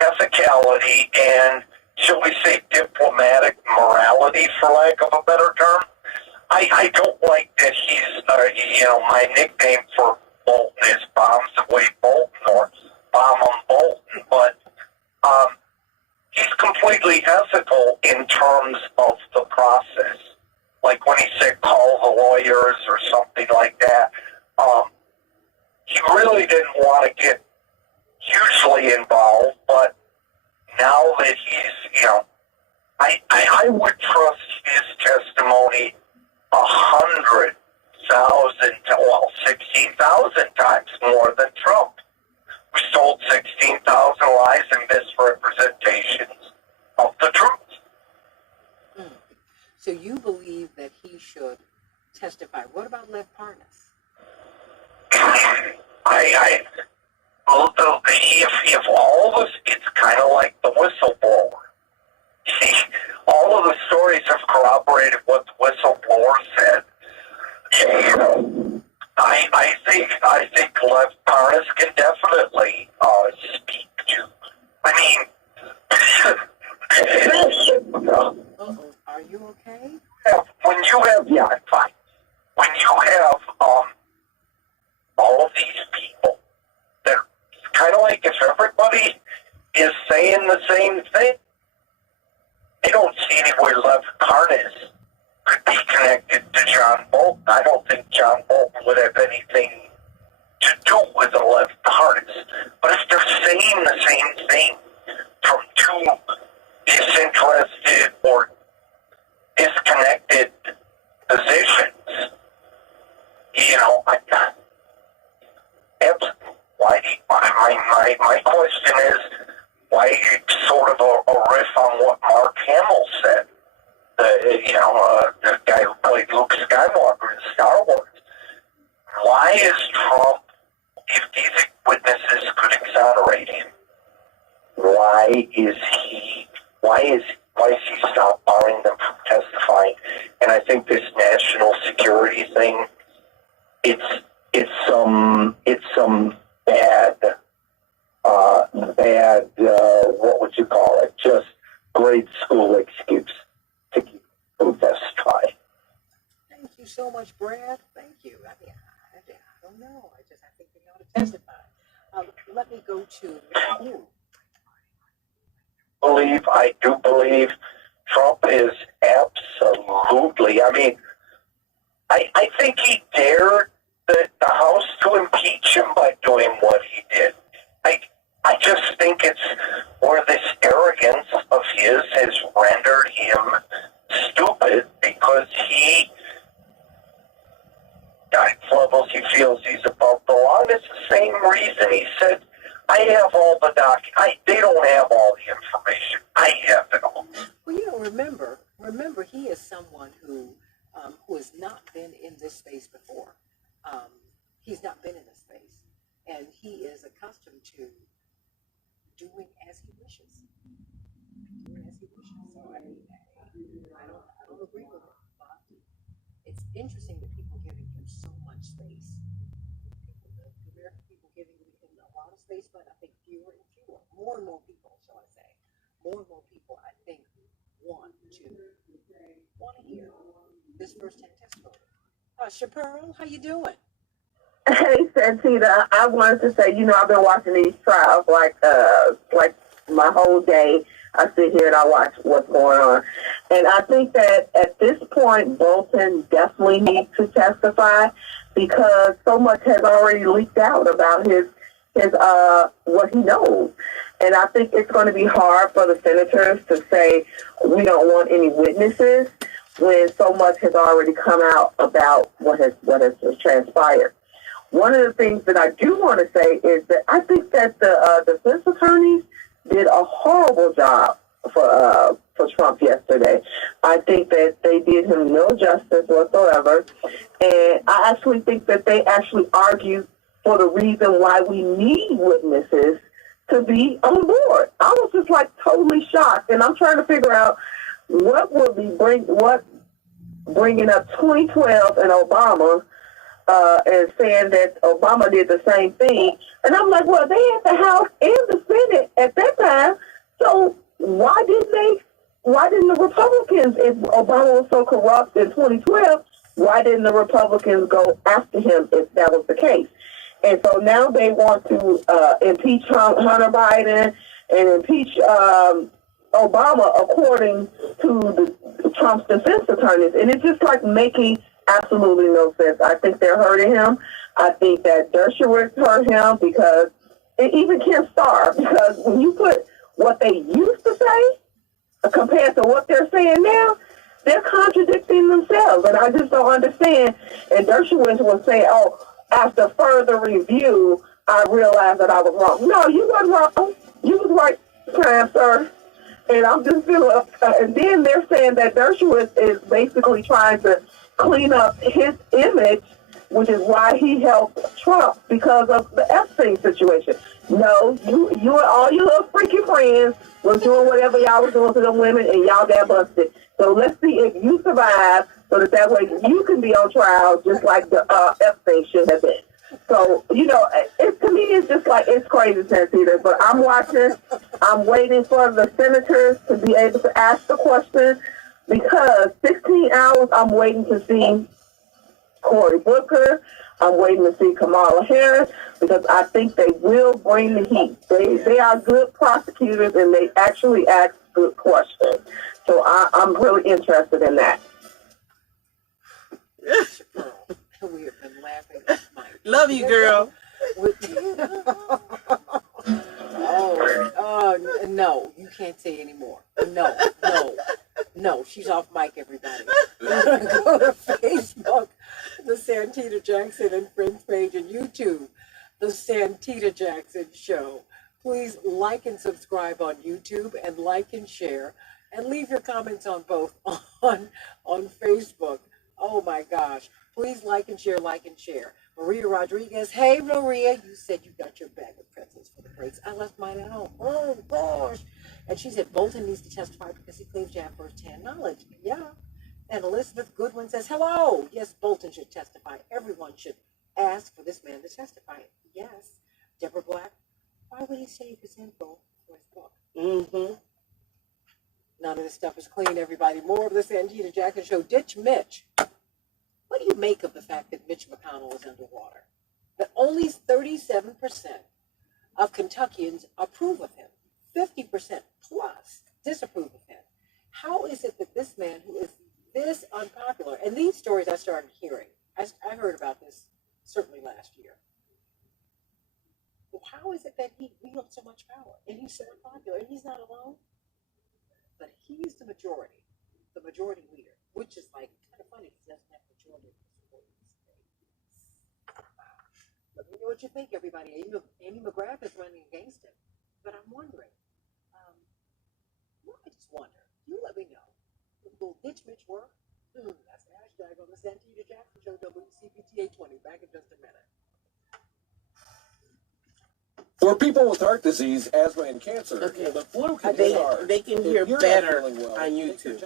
ethicality and, shall we say, diplomatic morality, for lack of a better term. I don't like that he's, my nickname for Bolton is Bombs Away Bolton or Bomb on Bolton, but he's completely ethical in terms of the process. Like when he said call the lawyers or something like that, he really didn't want to get hugely involved, but now that he's, I would trust his testimony 100,000, 16,000 times more than Trump, who sold 16,000 lies and misrepresentations of the truth. So you believe that he should testify. What about Lev Parnas? If all of us, it's kind of like the whistleblower. All of the stories have corroborated what the whistleblower said. I think you have, yeah, fine. When you have all of these people that kind of like if everybody is saying the same thing, I don't see anywhere Lev Karnas could be connected to John Bolton. I don't think John Bolton would have anything to do with Lev Karnas. But if they're saying the same thing from two disinterested or disconnected positions, you know, my question is, why sort of a riff on what Mark Hamill said? The guy who played Luke Skywalker in Star Wars. Why is Trump, if these witnesses could exonerate him, why is he stopped barring them from testifying? And I think this national security thing, it's some bad, what would you call it? Just grade school excuse to keep them testify. Thank you so much, Brad. Thank you. I mean, I don't know. I think they ought to testify. Let me go to you. I do believe Trump is absolutely, I mean, I think he dared the House to impeach him by doing what he did. I just think it's where this arrogance of his has rendered him stupid because levels he feels he's above the law. And it's the same reason he said, I have all the they don't have all the information. I have it all. Well, remember, he is someone who has not been in this space before. He's not been in this space, and he is accustomed to doing as he wishes. So I don't agree with it, but it's interesting that people giving him so much space. The American people giving him a lot of space, but I think fewer and fewer, more and more people, shall I say, more and more people, I think, want to hear this first-hand testimony. Chaparral, how you doing? Hey, Santita, I wanted to say, I've been watching these trials like my whole day. I sit here and I watch what's going on. And I think that at this point, Bolton definitely needs to testify because so much has already leaked out about his what he knows. And I think it's going to be hard for the senators to say we don't want any witnesses when so much has already come out about what has transpired. One of the things that I do want to say is that I think that the defense attorneys did a horrible job for Trump yesterday. I think that they did him no justice whatsoever, and I actually think that they actually argued for the reason why we need witnesses to be on board. I was just totally shocked, and I'm trying to figure out what would be bringing up 2012 and Obama. And saying that Obama did the same thing. And I'm like, well, they had the House and the Senate at that time. So why didn't the Republicans, if Obama was so corrupt in 2012, why didn't the Republicans go after him if that was the case? And so now they want to impeach Hunter Biden and impeach Obama according to Trump's defense attorneys. And it's just making absolutely no sense. I think they're hurting him. I think that Dershowitz hurt him because, and even Ken Starr, because when you put what they used to say compared to what they're saying now, they're contradicting themselves. And I just don't understand. And Dershowitz will say, oh, after further review, I realized that I was wrong. No, you wasn't wrong. You was right, sir. And I'm just feeling upset. And then they're saying that Dershowitz is basically trying to clean up his image, which is why he helped Trump because of the Epstein situation. No, you and all your little freaky friends was doing whatever y'all was doing to the women, and y'all got busted. So let's see if you survive, so that way you can be on trial, just like the Epstein should have been. So to me, it's just it's crazy, Santita. But I'm watching. I'm waiting for the senators to be able to ask the question. because 16 hours, I'm waiting to see Cory Booker. I'm waiting to see Kamala Harris because I think they will bring the heat. They are good prosecutors and they actually ask good questions. So I'm really interested in that. We have been laughing. Love you, girl. No, you can't say anymore. No, she's off mic, everybody. Go to Facebook, the Santita Jackson and Friends page, and YouTube, the Santita Jackson Show. Please like and subscribe on YouTube, and like and share, and leave your comments on both on Facebook. Oh my gosh. Please like and share, Maria Rodriguez. Hey, Maria, you said you got your bag of pretzels for the breaks. I left mine at home. Oh, gosh. And she said Bolton needs to testify because he claims to have first-hand knowledge. Yeah. And Elizabeth Goodwin says, hello. Yes, Bolton should testify. Everyone should ask for this man to testify. Yes. Deborah Black, why would he save his info for his book? Mm-hmm. None of this stuff is clean, everybody. More of the Santita Jackson Show. Ditch Mitch. What do you make of the fact that Mitch McConnell is underwater? That only 37% of Kentuckians approve of him. 50% plus disapprove of him. How is it that this man who is this unpopular, and these stories I started hearing, I heard about this certainly last year. Well, how is it that he wields so much power and he's so unpopular and he's not alone? But he's the majority leader, which is like kind of funny because he doesn't have majority of the support in the state. Let me know what you think, everybody. Amy McGrath is running against him, but I'm wondering. I just wonder. You let me know. Will Ditch Mitch work? That's the hashtag on the Santita Jackson Show, WCPT 820. Back in just a minute. For people with heart disease, asthma, and cancer, the flu can start. They can hear better on YouTube.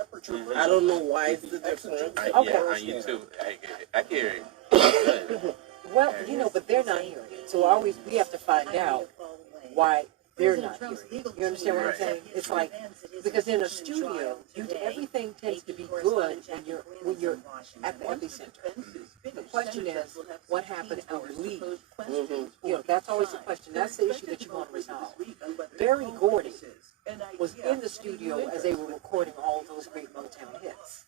I don't know why it's the difference. Yeah, on YouTube, I can hear it. Well, but they're not hearing it. So we have to find out why they're not hearing it. You understand what I'm saying? It's like, because in a studio, everything tends to be good when you're at the epicenter. The question is, what happened when you leave? Mm-hmm. That's always the question. That's the issue that you want to resolve. Barry Gordy was in the studio as they were recording all those great Motown hits.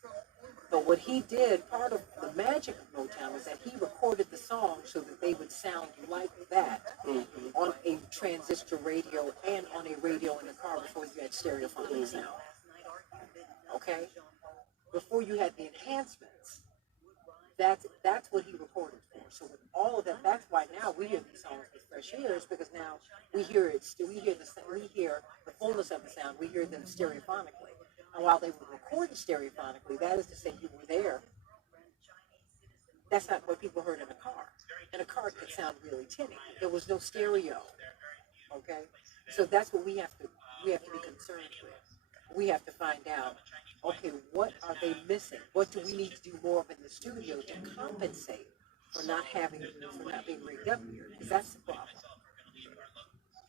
But what he did, part of the magic of Motown, is that he recorded the song so that they would sound like that on a transistor radio and on a radio in the car before you had stereophonic sound. Okay? Before you had the enhancements. That's what he recorded for. So with all of that, that's why now we hear these songs with fresh ears, because now we hear the fullness of the sound. We hear them stereophonically. And while they were recorded stereophonically, that is to say you were there. That's not what people heard in a car. In a car, it could sound really tinny. There was no stereo. Okay, so that's what we have to be concerned with. We have to find out. Okay, what are they missing? What do we need to do more of in the studio to compensate for not being rigged up here? Because that's the problem.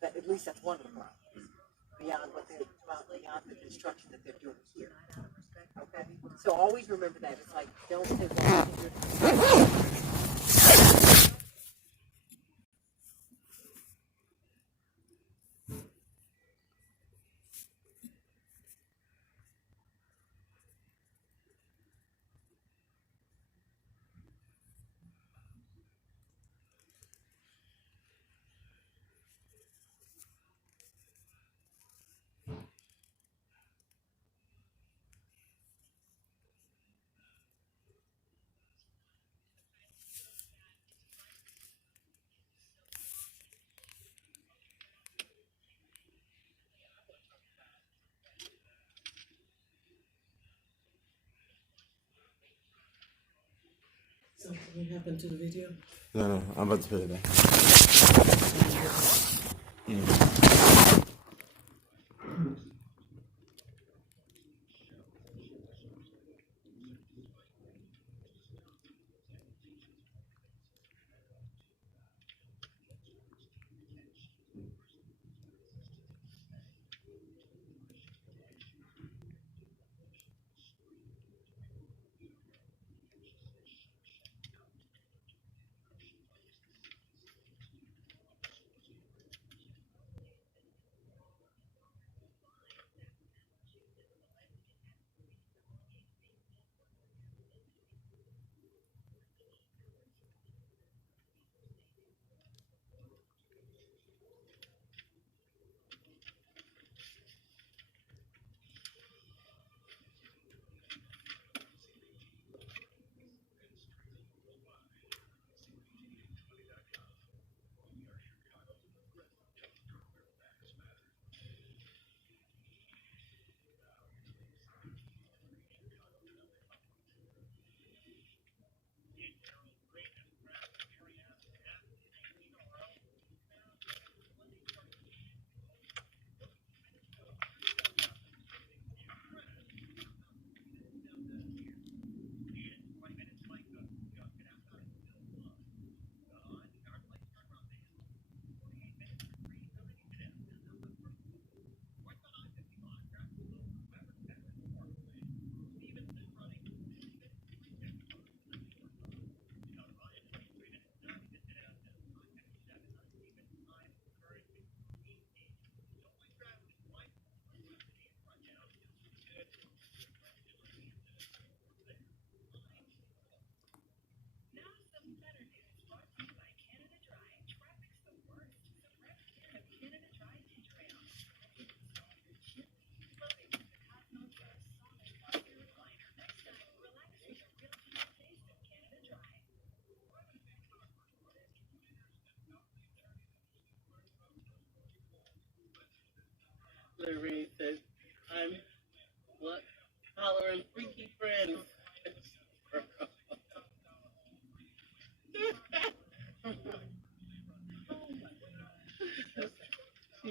At least that's one of the problems. Beyond the construction that they're doing here. Okay? So always remember that. It's like, don't say, What happened to the video? No, I'm about to put it back.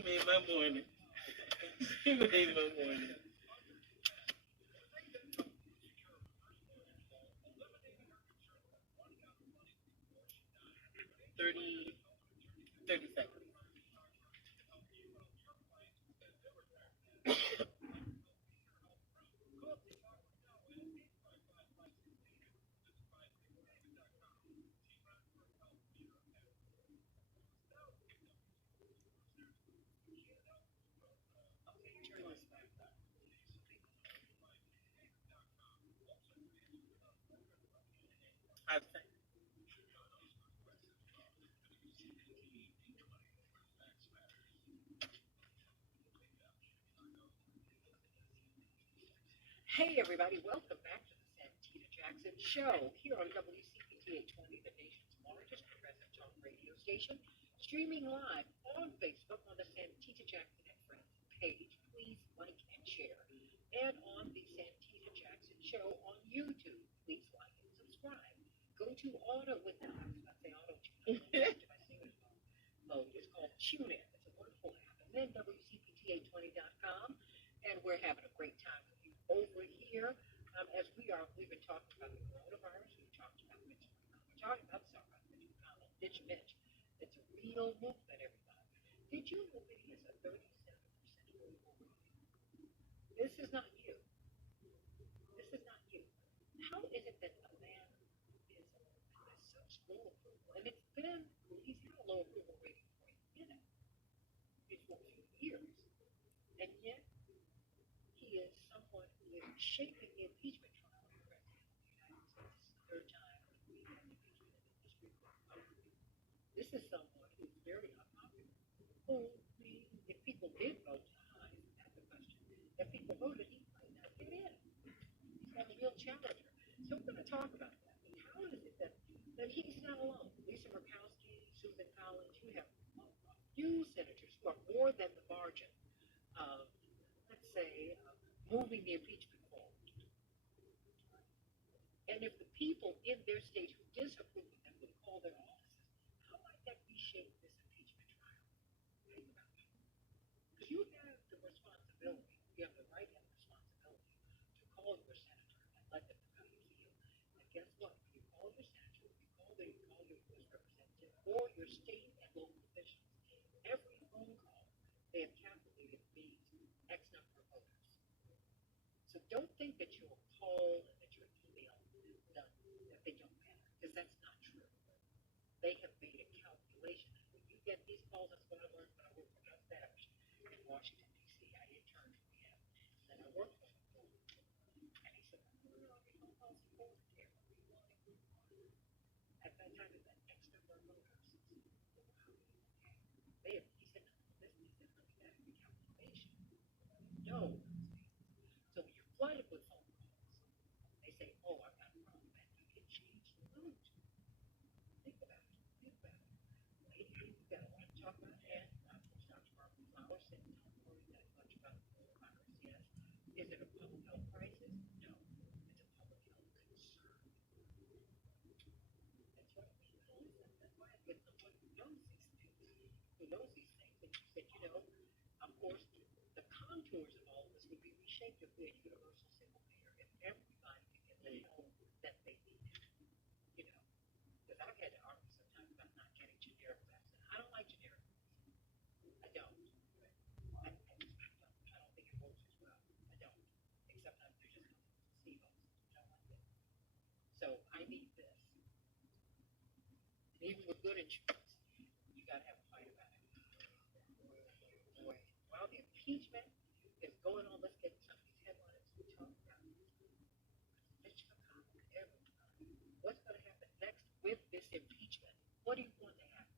made my morning. He made my morning. 30 seconds. I've said. Hey, everybody, welcome back to the Santita Jackson Show here on WCPT 820, the nation's largest progressive talk radio station, streaming live on Facebook on the Santita Jackson and Friends page. Please like and share. And on the Santita Jackson Show on YouTube. Please like and subscribe. Go to Auto with that. I was about to say Auto Tune. To my singer's mode. It's called TuneIn. It's a wonderful app. And then WCPT820.com. And we're having a great time with you over here. We've been talking about the coronavirus. We've talked about Mitch. We're talking about Mitch McConnell, Ditch Mitch. It's a real movement, everybody. Did you know that he has a 37% approval rating? This is not you. This is not you. How is it that a man has such low approval? And he's had a low approval rating for a minute. It's for a few years. And yet, he is someone who is shaping the impeachment trial for the President of the United States. This is the third time we have impeachment in the history of our country. This is someone who's very unpopular. If people did vote to hide, that's the question. If people voted, he might not get in. He's got a real challenger. So we're going to talk about that. And how is it that he's not alone? Lisa Murkowski, Susan Collins, you have a few senators who are more than the margin of, let's say, moving the impeachment forward. And if the people in their state who disapprove of them would call their offices, how might that reshape this impeachment trial? Think about it. Because you have the responsibility, you have the right and the responsibility to call your senator and let them know how you feel. And guess what? When you call your senator, when you call your U.S. representative or your state and local officials, every phone call they have calculated means X number of voters. So don't think that your call and that your email that they don't matter, because that's not true. They have made a calculation. When you get these calls, that's what I learned when I worked for Gus Babbage in Washington, D.C. I interned for him. And I worked for him. And he said, all these phone calls are forwarded here. At that time, it was X number of voters. He said, no, this is a mathematical calculation. No. So when you're flooded with phone calls, they say, oh, I've got a problem. And you can change the mood. Think about it. You've got a lot to talk about. And Dr. Martin Flowers said, don't worry that much about the coronavirus. Yes. Is it a public health crisis? No. It's a public health concern. That's what it means. That's why I get someone who knows these things. And you said, of course, the contours of all of this would be reshaped if we had universal single payer, if everybody could get the help that they needed. Because I've had to argue sometimes about not getting generic vaccine. I don't like generic vaccine. I don't. I don't think it works as well. I don't. Except they're just coming with placebos. I don't like it. So I need this. And even with good insurance, you got to have a fight about it. Boy, while the impeachment is going on, let's get some of these headlines we talk about. Mitch McConnell, everybody. What's going to happen next with this impeachment? What do you want to happen?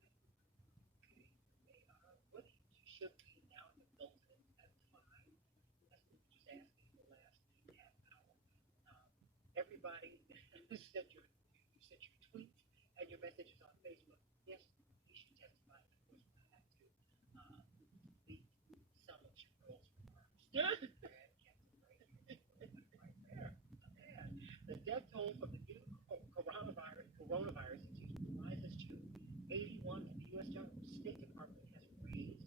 What should we now have built in at 5? That's what we just asked in the last half hour. Everybody who sent your tweets and your messages on Facebook, yes, you should testify. Of course, we have to leave some of your girls' remarks. The death toll from the new coronavirus rises to 81 in the U.S. State Department has raised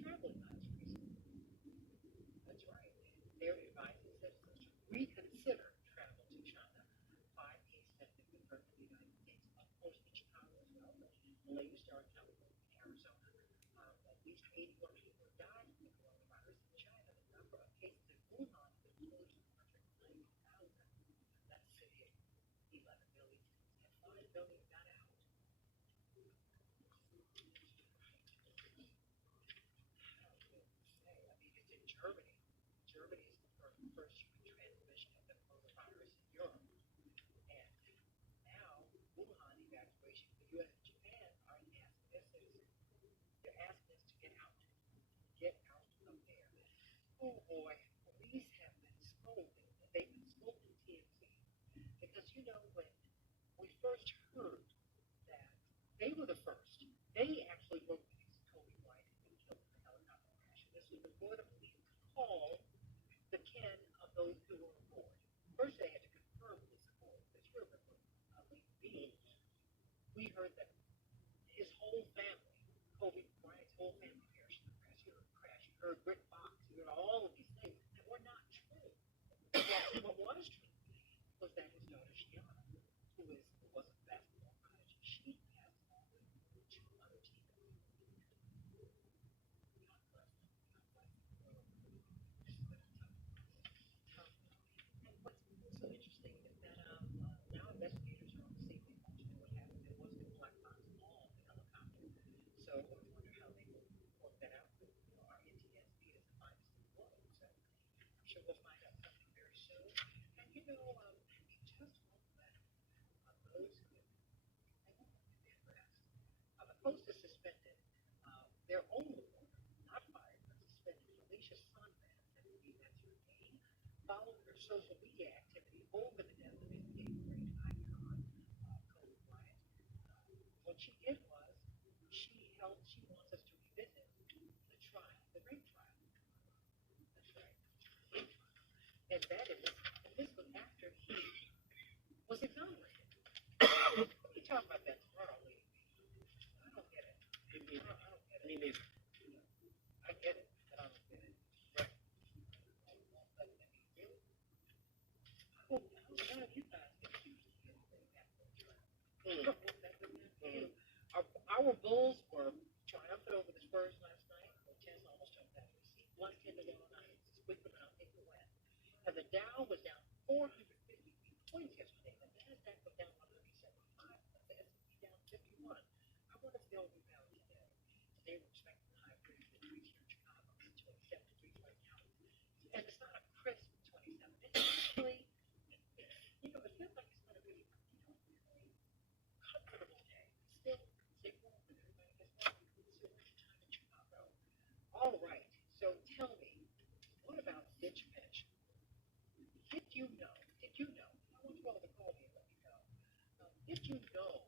travel latest starting out in Arizona. At least 81 people have died from the coronavirus in China. The number of cases in Wuhan is close to 190,000. That city of 11 million and 5 million got out. I mean, it's in Germany. Germany is the first human transmission of the coronavirus in Europe. And now, Wuhan evacuation, the U.S. and Japan are asking their citizens, they're asking us to get out of there. Oh boy, police have been scolded. They've been scolding TMZ. Because, you know, when we first heard that they were the first, they actually wrote these Kobe Bryant had been killed in the helicopter crash. This was before the police called the kin of those who were aboard. First, they had to confirm this aboard. Because you remember, we heard that his whole family, Kobe Bryant's whole family perished in the crash. You heard Rick Fox, you heard all of these things that were not true. What was true was that his daughter Shiana, who was a basketball prodigy, she passed on with 2 other teammates. God bless them. God bless them. This is been a tough. And what's so interesting is that now investigators are on the scene. They want to know what happened. There was no black box on the helicopter. So I wonder how they will work that out. But, you know, our NTSB is the finest in the world. So I'm sure we'll find out something very soon. And, you know, just one letter of those who have been arrested. The Post is suspended their own reporter, not fired, but suspended Felicia Sunman, I believe that's her name, following her social media activity over the death of NBA great icon Kobe Bryant. What she did was she wants us to revisit the trial, the rape trial. That's right. And this was after he was exonerated. We can talk about that tomorrow, lady. I don't get it. I don't get it. Me neither. I get it, but I don't get it. Right. None of you guys get accused of anything after the trial. Our Bulls were triumphant over the Spurs last night. The 10 almost jumped out of the seat. 110-1 on it. Squeaked them out in the win. And the Dow was down 450 points yesterday. The NASDAQ was down 175. The S&P down 51. I wonder if they'll rebound today. Today we're expecting high 30 degrees here in Chicago. It's 27 degrees right now. And it's not a crisp 27. It's actually, you know, it feels like it's going to be, you know, really comfortable day. Still, stay warm, but everybody gets warm. It's so much time in Chicago. All right. So tell me, what about Ditch Pitch? Did you know? I want you all to call me and let me know. Did you know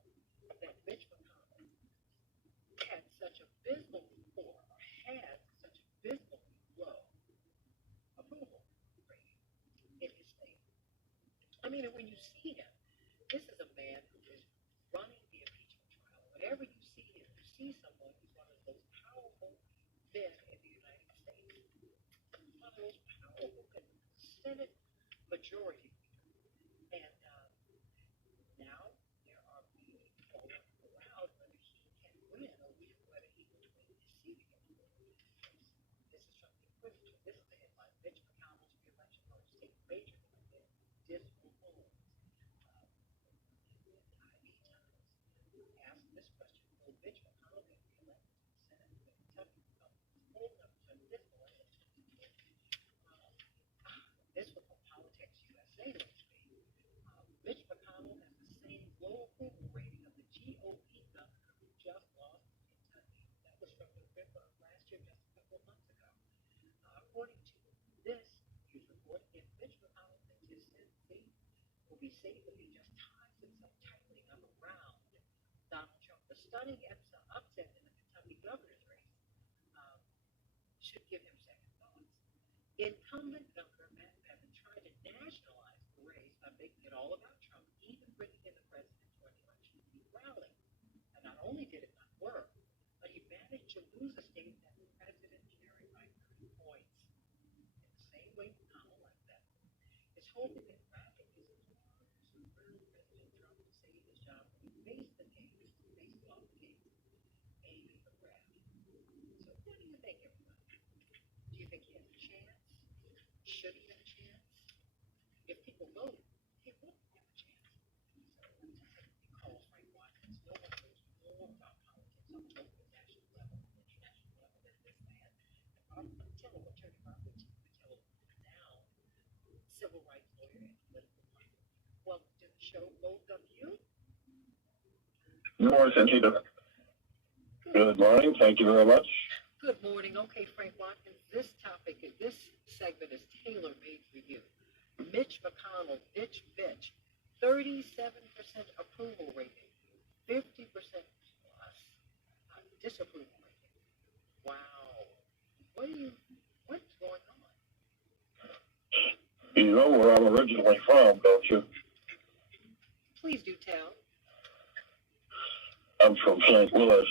that Mitch McConnell had such abysmal or had such abysmally low approval rating in his state? I mean, when you see him, this is a man who is running the impeachment trial. Whenever you see him, you see someone who's one of the most powerful men in the United States. One of the most powerful Senate majority. And now there are people around whether he can win or whether he will win this seat again. This is something critical. This is the headline. Mitch McConnell's re-election will take major dismal polls. Asked this question: will Mitch McConnell get re-elected to the Senate? The Kentucky poll numbers are dismal. This was from Politics USA last week. Mitch McConnell has the same low approval rating of the GOP governor who just lost in Kentucky. That was from November of last year, just a couple of months ago. According to this news report, if Mitch McConnell thinks his Senate seat will be safe if he just ties himself tightly up around Donald Trump, the stunning upset in the Kentucky governor's race should give him second thoughts. Incumbent Governor Matt Bevin tried to nationalize the race by making it all about Trump, even bringing in the president for an election rally. And not only did it not work, but he managed to lose a state that the president carried by 30 points. In the same way McConnell like that is hoping that rallying his supporters who urged President Trump to save his job when he faced the case, faced all the case. think he has a chance? Should he have a chance? If people vote, he will have a chance. So, because Frank Watkins, no one knows more about politics on both the national level and international level than this man. And Robert Patel, Attorney Robert Patel, now civil rights lawyer and political writer. Welcome to the show, both of you. Good morning, Santita. Good morning. Thank you very much. Good morning. Okay, Frank Watkins, this topic, this segment is tailor-made for you. Mitch McConnell, bitch, 37% approval rating, 50% plus disapproval rating. Wow. What's going on? You know where I'm originally from, don't you? Please do tell. I'm from St. Louis,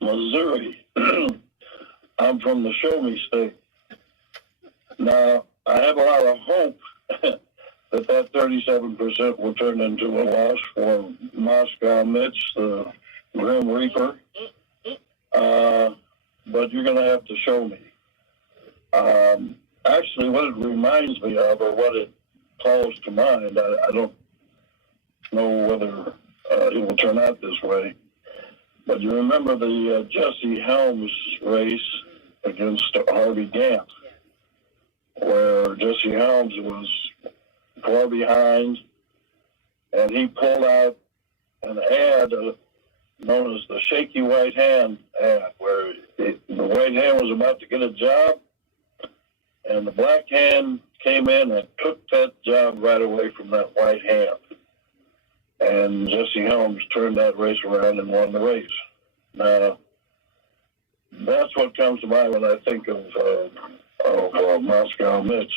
Missouri. I'm from the Show Me State. Now, I have a lot of hope that 37% will turn into a loss for Moscow Mitch, the Grim Reaper. But you're going to have to show me. Actually, what it reminds me of, or what it calls to mind, I don't know whether it will turn out this way. But you remember the Jesse Helms race against Harvey Gantt, where Jesse Helms was far behind, and he pulled out an ad known as the shaky white hand ad, where the white hand was about to get a job, and the black hand came in and took that job right away from that white hand. And Jesse Helms turned that race around and won the race. Now, that's what comes to mind when I think of Moscow Mitch.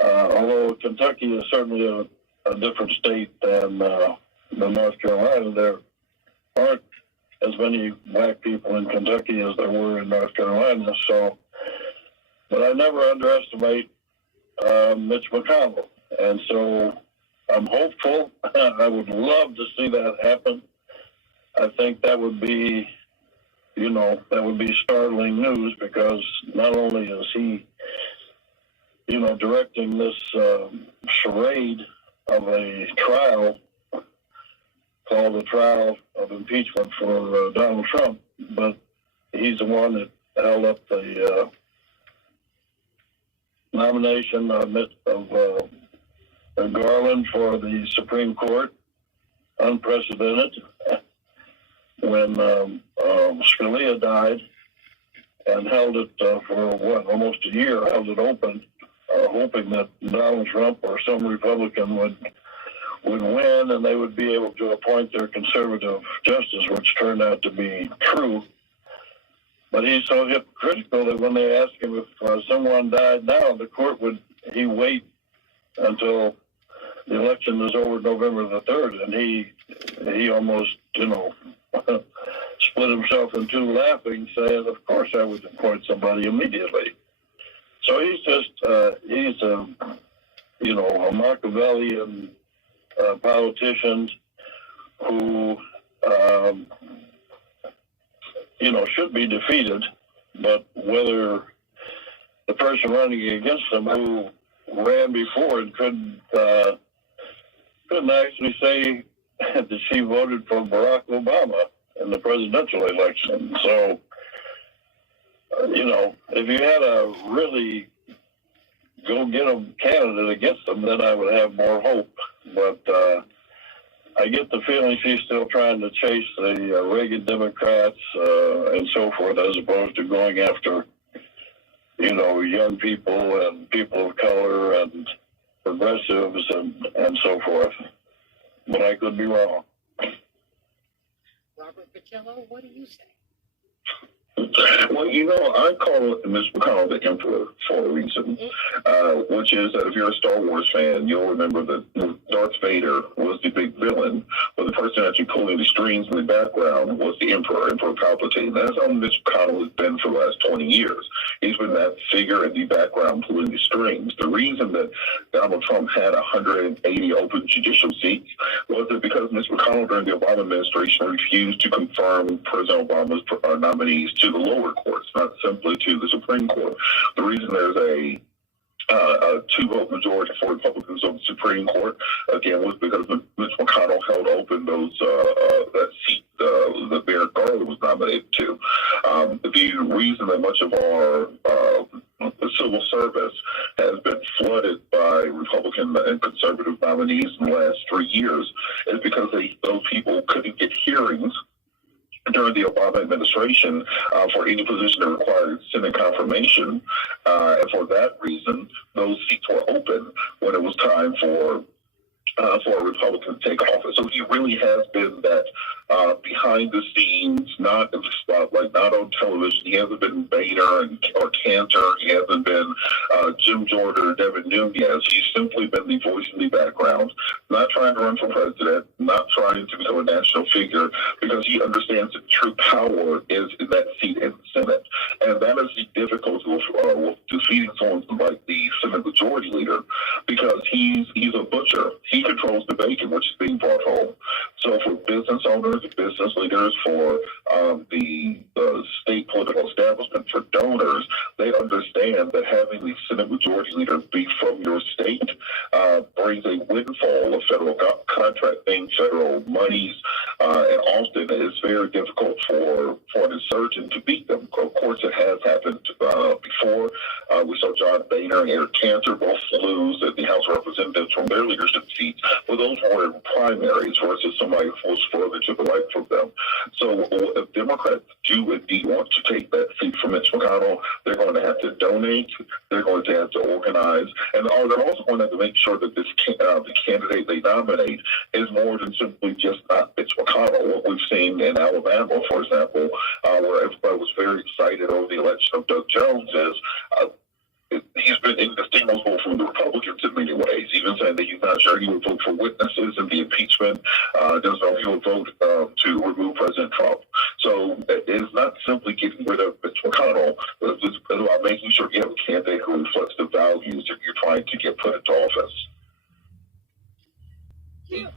Although Kentucky is certainly a different state than North Carolina, there aren't as many black people in Kentucky as there were in North Carolina. So, but I never underestimate Mitch McConnell, and so I'm hopeful. I would love to see that happen. I think that would be, startling news, because not only is he, directing this charade of a trial called the trial of impeachment for Donald Trump, but he's the one that held up the nomination of Garland for the Supreme Court, unprecedented, when Scalia died, and held it for almost a year, held it open, hoping that Donald Trump or some Republican would win, and they would be able to appoint their conservative justice, which turned out to be true. But he's so hypocritical that when they ask him if someone died now, the court would wait until the election is over November the 3rd, and he almost, split himself in two laughing, saying, of course I would appoint somebody immediately. So he's just, he's a Machiavellian politician who, should be defeated, but whether the person running against him who ran before and couldn't actually say that she voted for Barack Obama in the presidential election. So, if you had a really go-get-em candidate against them, then I would have more hope. But I get the feeling she's still trying to chase the Reagan Democrats and so forth, as opposed to going after, young people and people of color and progressives and so forth. But I could be wrong. Robert Pacello, what do you say? Well, I call Mr. McConnell the Emperor for a reason, which is that if you're a Star Wars fan, you'll remember that Darth Darth Vader was the big villain, but the person actually pulling the strings in the background was the Emperor Palpatine. That's how Mitch McConnell has been for the last 20 years. He's been that figure in the background pulling the strings. The reason that Donald Trump had 180 open judicial seats was that because Mitch McConnell during the Obama administration refused to confirm President Obama's nominees to the lower courts, not simply to the Supreme Court. The reason there's a two-vote majority for Republicans on the Supreme Court, again, was because Mitch McConnell held open that seat that Merrick Garland was nominated to. The reason that much of our civil service has been flooded by Republican and conservative nominees in the last 3 years is because those people couldn't get hearings during the Obama administration for any position that required Senate confirmation. And for that reason, those seats were open when it was time for a Republican to take office. So he really has been that behind the scenes, not in the spotlight, not on television. He hasn't been Boehner or Cantor. He hasn't been Jim Jordan or Devin Nunes. He's simply been the voice in the background, not trying to run for president, not trying to become a national figure, because he understands that true power is in that seat in the Senate. And that is the difficulty with defeating someone like the Senate Majority Leader, because he's a butcher. He controls the bacon, which is being brought home. So for business owners, business leaders, for the state political establishment, for donors, they understand that having the Senate Majority Leader be from your state brings a windfall of federal contracting, federal monies, and often it's very difficult for an insurgent to beat them. Of course, it has happened before. We saw John Boehner and Eric Cantor both lose at the House of Representatives from their leadership seats, but those were in primaries versus somebody who was further to the right from them. So if Democrats do indeed want to take that seat from Mitch McConnell, they're going to have to donate, they're going to have to organize, and they're also going to have to make sure that the candidate they nominate is more than simply just not Mitch McConnell. What we've seen in Alabama, for example, where everybody was very excited over the election of Doug Jones, is he's been indistinguishable from the Republicans in many ways, even saying that he's not sure he would vote for witnesses in the impeachment, doesn't know if he would vote to remove President Trump. So it's not simply getting rid of Mitch McConnell, but it's about making sure you have a candidate who reflects the values that you're trying to get put into office. You know,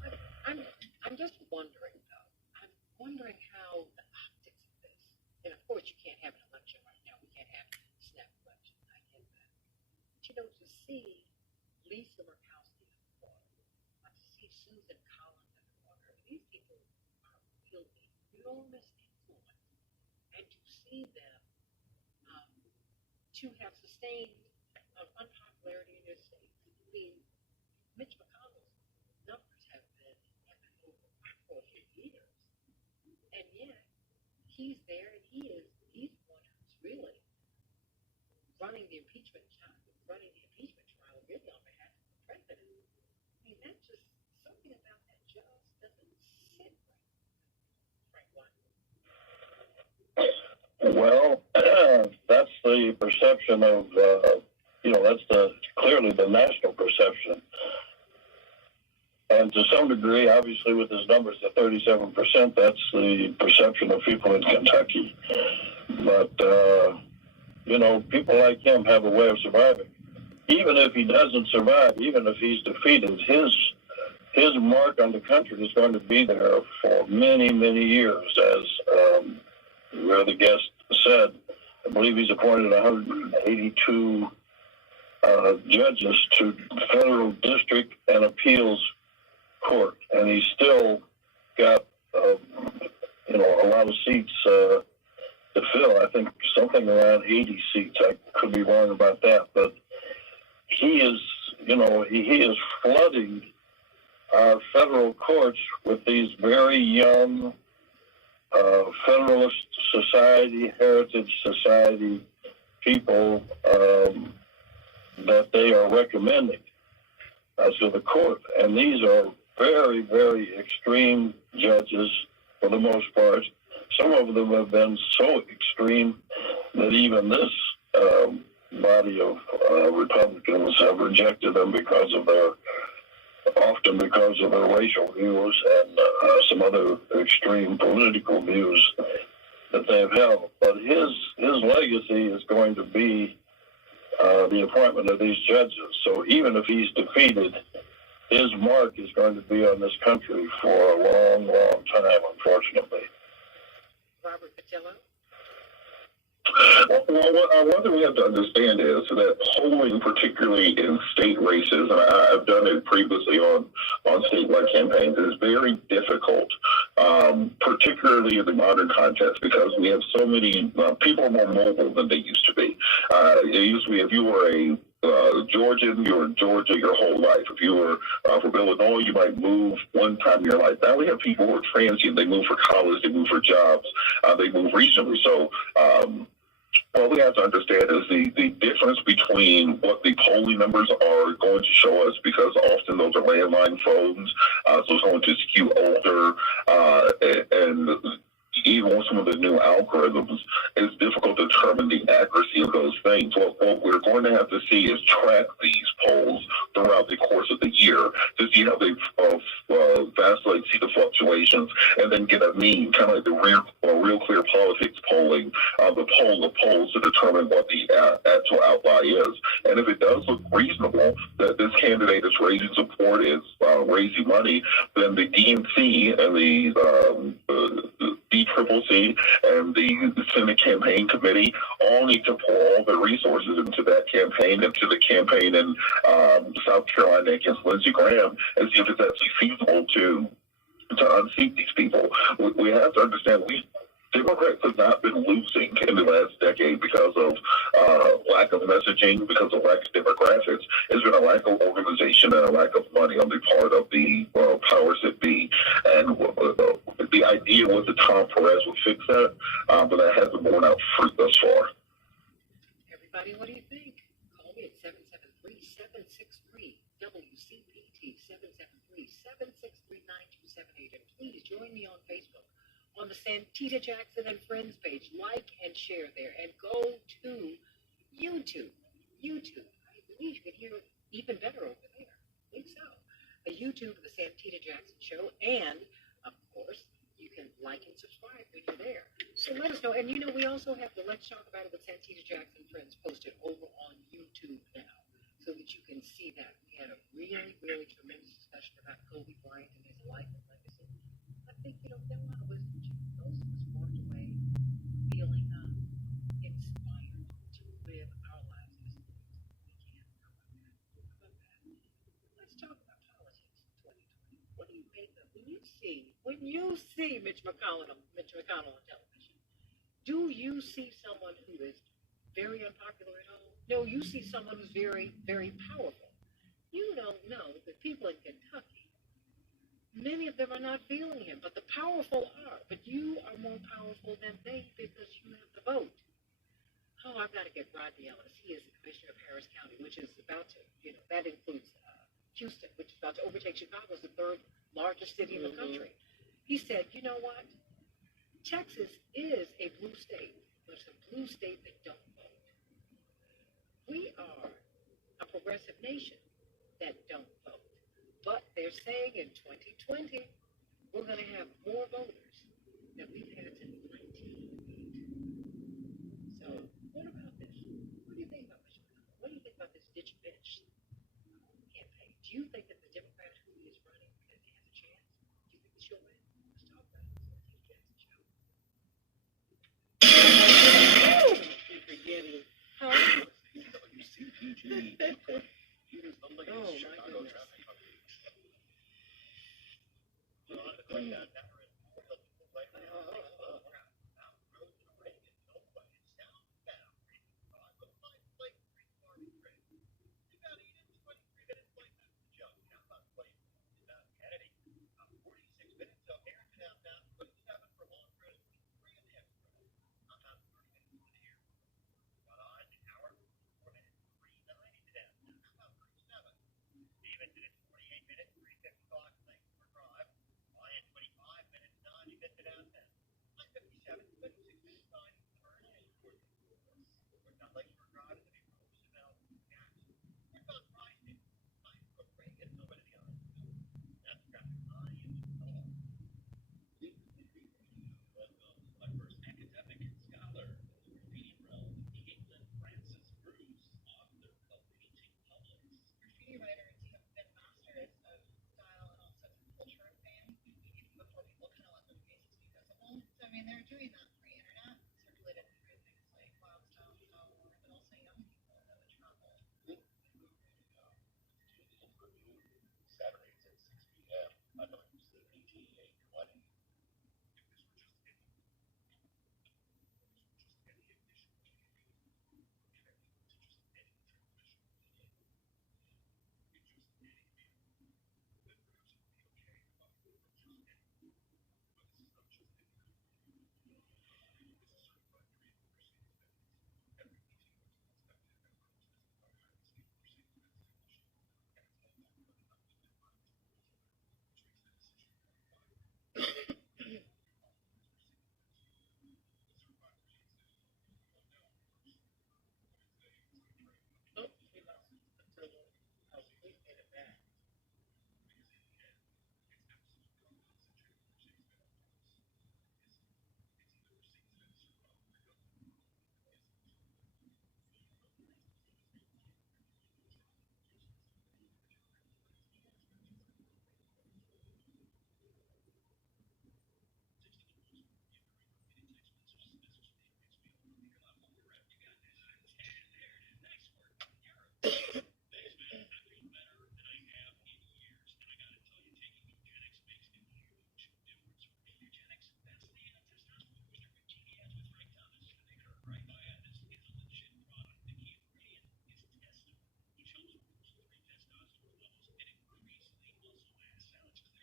I'm just wondering, though. I'm wondering how the optics of this, and of course you can't have an election right now. We can't have a snap election. I get that. But, you know, to see Lisa Murkowski in Florida, to see Susan Collins in Florida, these people are wielding enormous influence. And to see them to have sustained unpopularity in their states. I mean, Mitch McConnell's numbers have been over 4 years, and yet he's there, and he's the one who's really running the impeachment trial, really on behalf of the president. I mean, that's just something about that just doesn't sit right. Well, that's the perception of, that's clearly the national perception. And to some degree, obviously, with his numbers at 37%, that's the perception of people in Kentucky. But, people like him have a way of surviving. Even if he doesn't survive, even if he's defeated, his mark on the country is going to be there for many, many years. As where the guest said, I believe he's appointed 182 judges to federal district and appeals court, and he's still got a lot of seats to fill. I think something around 80 seats. I could be wrong about that, but he is he is flooding our federal courts with these very young Federalist Society, Heritage Society people that they are recommending to the court. And these are very, very extreme judges for the most part. Some of them have been so extreme that even this body of Republicans have rejected them because of their and because of their racial views and some other extreme political views that they have held. But his legacy is going to be the appointment of these judges. So even if he's defeated, his mark is going to be on this country for a long, long time, unfortunately. Robert Patillo? Well, one thing we have to understand is that polling, particularly in state races, and I've done it previously on statewide campaigns, is very difficult, particularly in the modern context, because we have so many people are more mobile than they used to be. It used to be if you were a Georgian, you were in Georgia your whole life. If you were from Illinois, you might move one time in your life. Now we have people who are transient. They move for college, they move for jobs, they move regionally. So what we have to understand is the difference between what the polling numbers are going to show us, because often those are landline phones, so it's going to skew older, and even with some of the new algorithms, it's difficult to determine the accuracy of those things. What we're going to have to see is track these polls throughout the course of the year to see how they vacillate, see the fluctuations, and then get a mean, kind of like the real clear politics polling, the polls to determine what the actual outlier is. And if it does look reasonable that this candidate is raising support, is raising money, then the DNC and the DCCC and the Senate Campaign Committee all need to pour all their resources into that campaign, into the campaign in South Carolina against Lindsey Graham, and see if it's actually feasible to unseat these people. We have to understand Democrats have not been losing in the last decade because of lack of messaging, because of lack of demographics. There's been a lack of organization and a lack of money on the part of the powers that be. And the idea was that Tom Perez would fix that, but that hasn't borne out fruit thus far. Everybody, what do you think? Call me at 773-763 WCPT 773-763-9278, and please join me on Facebook on the Santita Jackson and Friends page. Like and share there, and go to YouTube. I believe you can hear it even better over there. I think so. The YouTube of the Santita Jackson Show, and of course, you can like and subscribe when you're there. So let us know. And we also have the Let's Talk About It with Santita Jackson Friends posted over on YouTube now, so that you can see that. We had a really, really tremendous discussion about Kobe Bryant and his life and legacy. I think, there are a lot of wisdom to those of us walked away feeling inspired to live our lives as we can. How about that? Let's talk about politics in 2020. What do you make of when you see Mitch McConnell on television? Do you see someone who is very unpopular at home? No, you see someone who's very, very powerful. You don't know that people in Kentucky, many of them are not feeling him, but the powerful are. But you are more powerful than they because you have the vote. Oh, I've got to get Rodney Ellis. He is the commissioner of Harris County, which is about to, that includes Houston, which is about to overtake Chicago as the third largest city in the country. He said, you know what? Texas is a blue state, but it's a blue state that don't vote. We are a progressive nation that don't vote. But they're saying in 2020, we're going to have more voters than we've had since 1980. So, what about this? What do you think about this? What do you think about this ditch bitch campaign? Do you think that the Democrat who is running has a chance? Do you think she'll win? Let's talk about it. You're forgetting. Huh? WCPG. Here's the latest Chicago traffic update.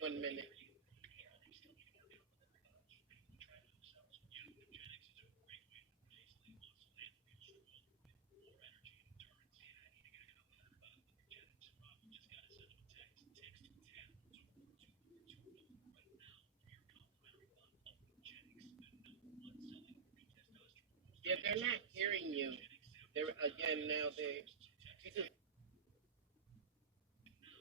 1 minute. Yeah, they're not hearing you. They're again now. They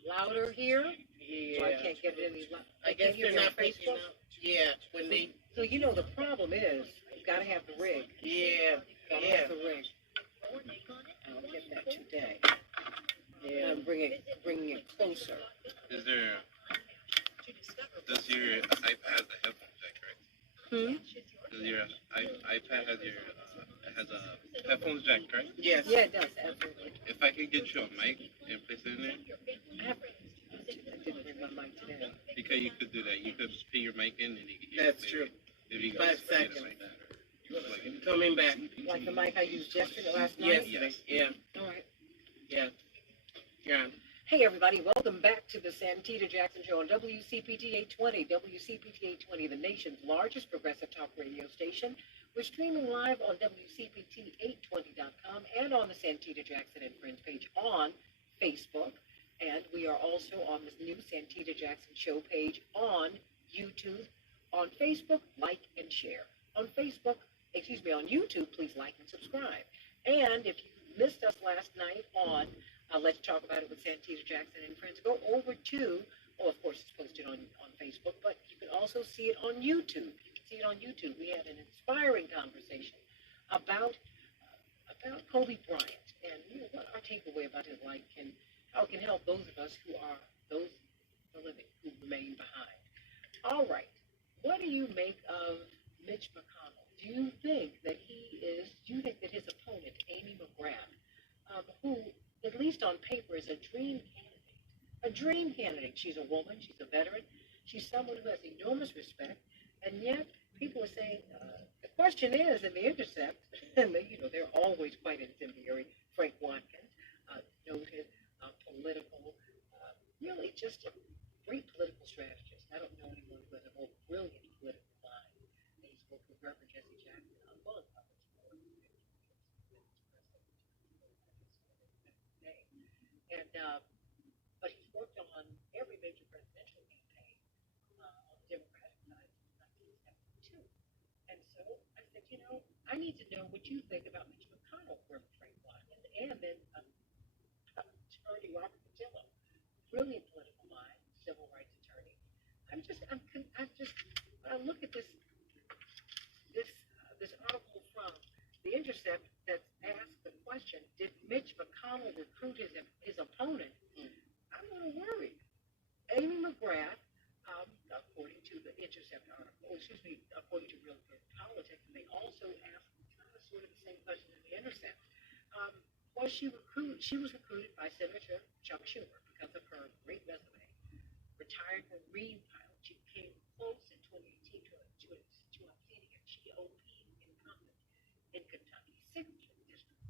Louder here. yeah. So I can't get it any louder. I guess they're not picking up. Yeah, when they. So you know the problem is you've got to have the rig. Yeah. Gotta have the rig. I'll get that today. Yeah. And bringing it closer. Is there? Does your iPad have a headphone jack, right? Does your iPad has a headphones jack, right? Yes. Yeah, it does. Absolutely. If I could get you a mic and place it in there, I didn't bring my mic today. because you could do that. You could put your mic in and you could hear That's it. true. If you 5 seconds. Like Coming back. Like the mic I used yesterday, last night? Yes. Yeah. All right. Yeah. Yeah. Hey, everybody. Welcome back to the Santita Jackson Show on WCPT 820. WCPT 820, the nation's largest progressive talk radio station. We're streaming live on WCPT820.com and on the Santita Jackson and Friends page on Facebook. And we are also on this new Santita Jackson Show page on YouTube. On Facebook, like and share. On YouTube, please like and subscribe. And if you missed us last night on Let's Talk About It with Santita Jackson and Friends, go over to, of course it's posted on Facebook, but you can also see it on YouTube. You can see it on YouTube. We had an inspiring conversation about Kobe Bryant and what our takeaway about his life can, how it can help those of us who are those living who remain behind. All right. What do you make of Mitch McConnell? Do you think that his opponent, Amy McGrath, who, at least on paper, is a dream candidate? She's a woman, she's a veteran, she's someone who has enormous respect, and yet people are saying, the question is, in The Intercept, and they're always quite incendiary, Frank Watkins, noted political, really just a great political strategist. I don't know anyone who has a more brilliant political mind. He spoke with Reverend Jesse Jackson, among others. But he's worked on every major presidential campaign on the Democratic side since 1972. And so I said, I need to know what you think about Mitch McConnell, Reverend Frank Watkins, and then Attorney Robert Patillo, brilliant political mind, civil rights attorney. I look at this article from The Intercept that asks the question, did Mitch McConnell recruit his opponent? I'm a little worried. Amy McGrath, according to The Intercept article, according to Real Clear Politics, and they also asked sort of the same question in The Intercept. Was she recruited? She was recruited by Senator Chuck Schumer because of her great resume. Retired Marine pilot, she came close in 2018 to obtaining a GOP incumbent in Kentucky, 6th district.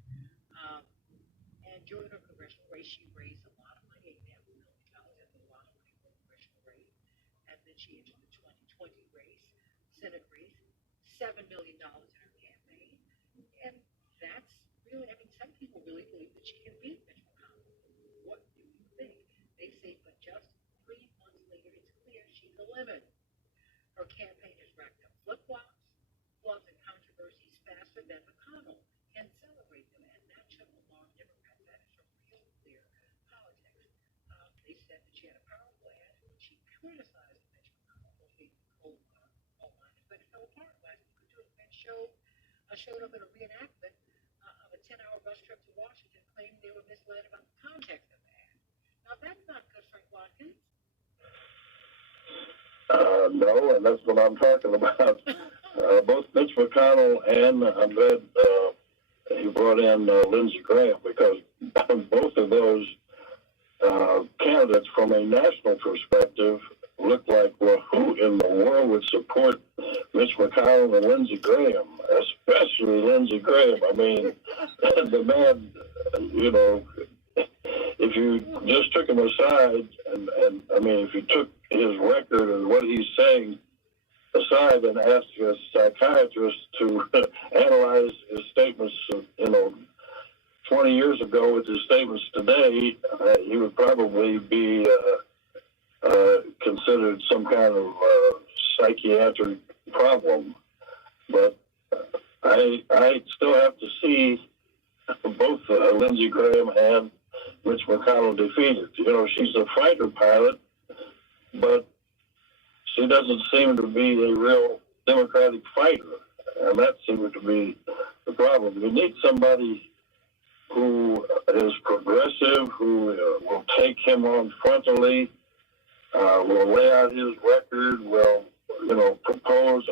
And during her congressional race, she raised a lot of money, $8.5 million, that's a lot of money for a congressional race. And then she entered the 2020 race, Senate race, $7 million in her campaign. And that's really, some people really believe that she can beat Mitch McConnell. What do you think? They say, but just 3 months later, it's clear she's a lemon. Her campaign has racked up flip-flops, floods, and controversies faster than McConnell can celebrate them, and that should alarm Democrats. That is from Real Clear Politics. They said that she had a powerful ad when she criticized Mitch McConnell for being cold-minded, but it fell apart last week. And showed up in a reenactment of a 10-hour bus trip to Washington, claiming they were misled about the context of the ad. Now, that's not good, Frank Watkins. No, and that's what I'm talking about. Both Mitch McConnell and I'm glad he brought in Lindsey Graham, because both of those candidates from a national perspective look like, well, who in the world would support Mitch McConnell and Lindsey Graham, especially Lindsey Graham? I mean, the man, if you just took him aside, and I mean, if you took his record and what he's saying aside and ask a psychiatrist to analyze his statements, 20 years ago with his statements today, he would probably be considered some kind of psychiatric problem. But I still have to see both Lindsey Graham and Mitch McConnell defeated. She's a fighter pilot, but she doesn't seem to be a real Democratic fighter, and that seems to be the problem. You need somebody who is progressive, who will take him on frontally, will lay out his record, will, propose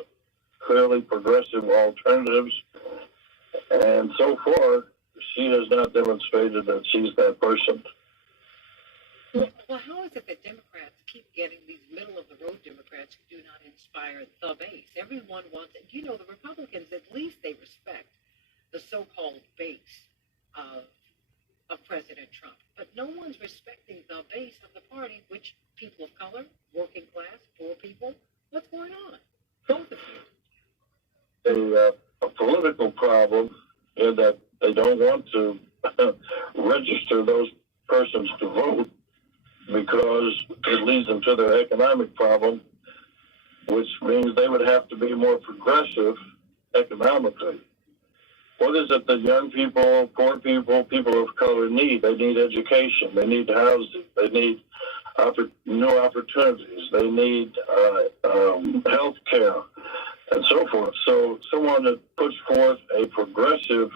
clearly progressive alternatives. And so far, she has not demonstrated that she's that person. Well, how is it that Democrats keep getting these middle-of-the-road Democrats who do not inspire the base? Everyone wants it. The Republicans, at least they respect the so-called base of President Trump. But no one's respecting the base of the party, which people of color, working class, poor people. What's going on? Both of you. A political problem in that they don't want to register those persons to vote because it leads them to their economic problem, which means they would have to be more progressive economically. What is it that young people, poor people, people of color need? They need education. They need housing. They need new opportunities. They need health care and so forth. So someone that puts forth a progressive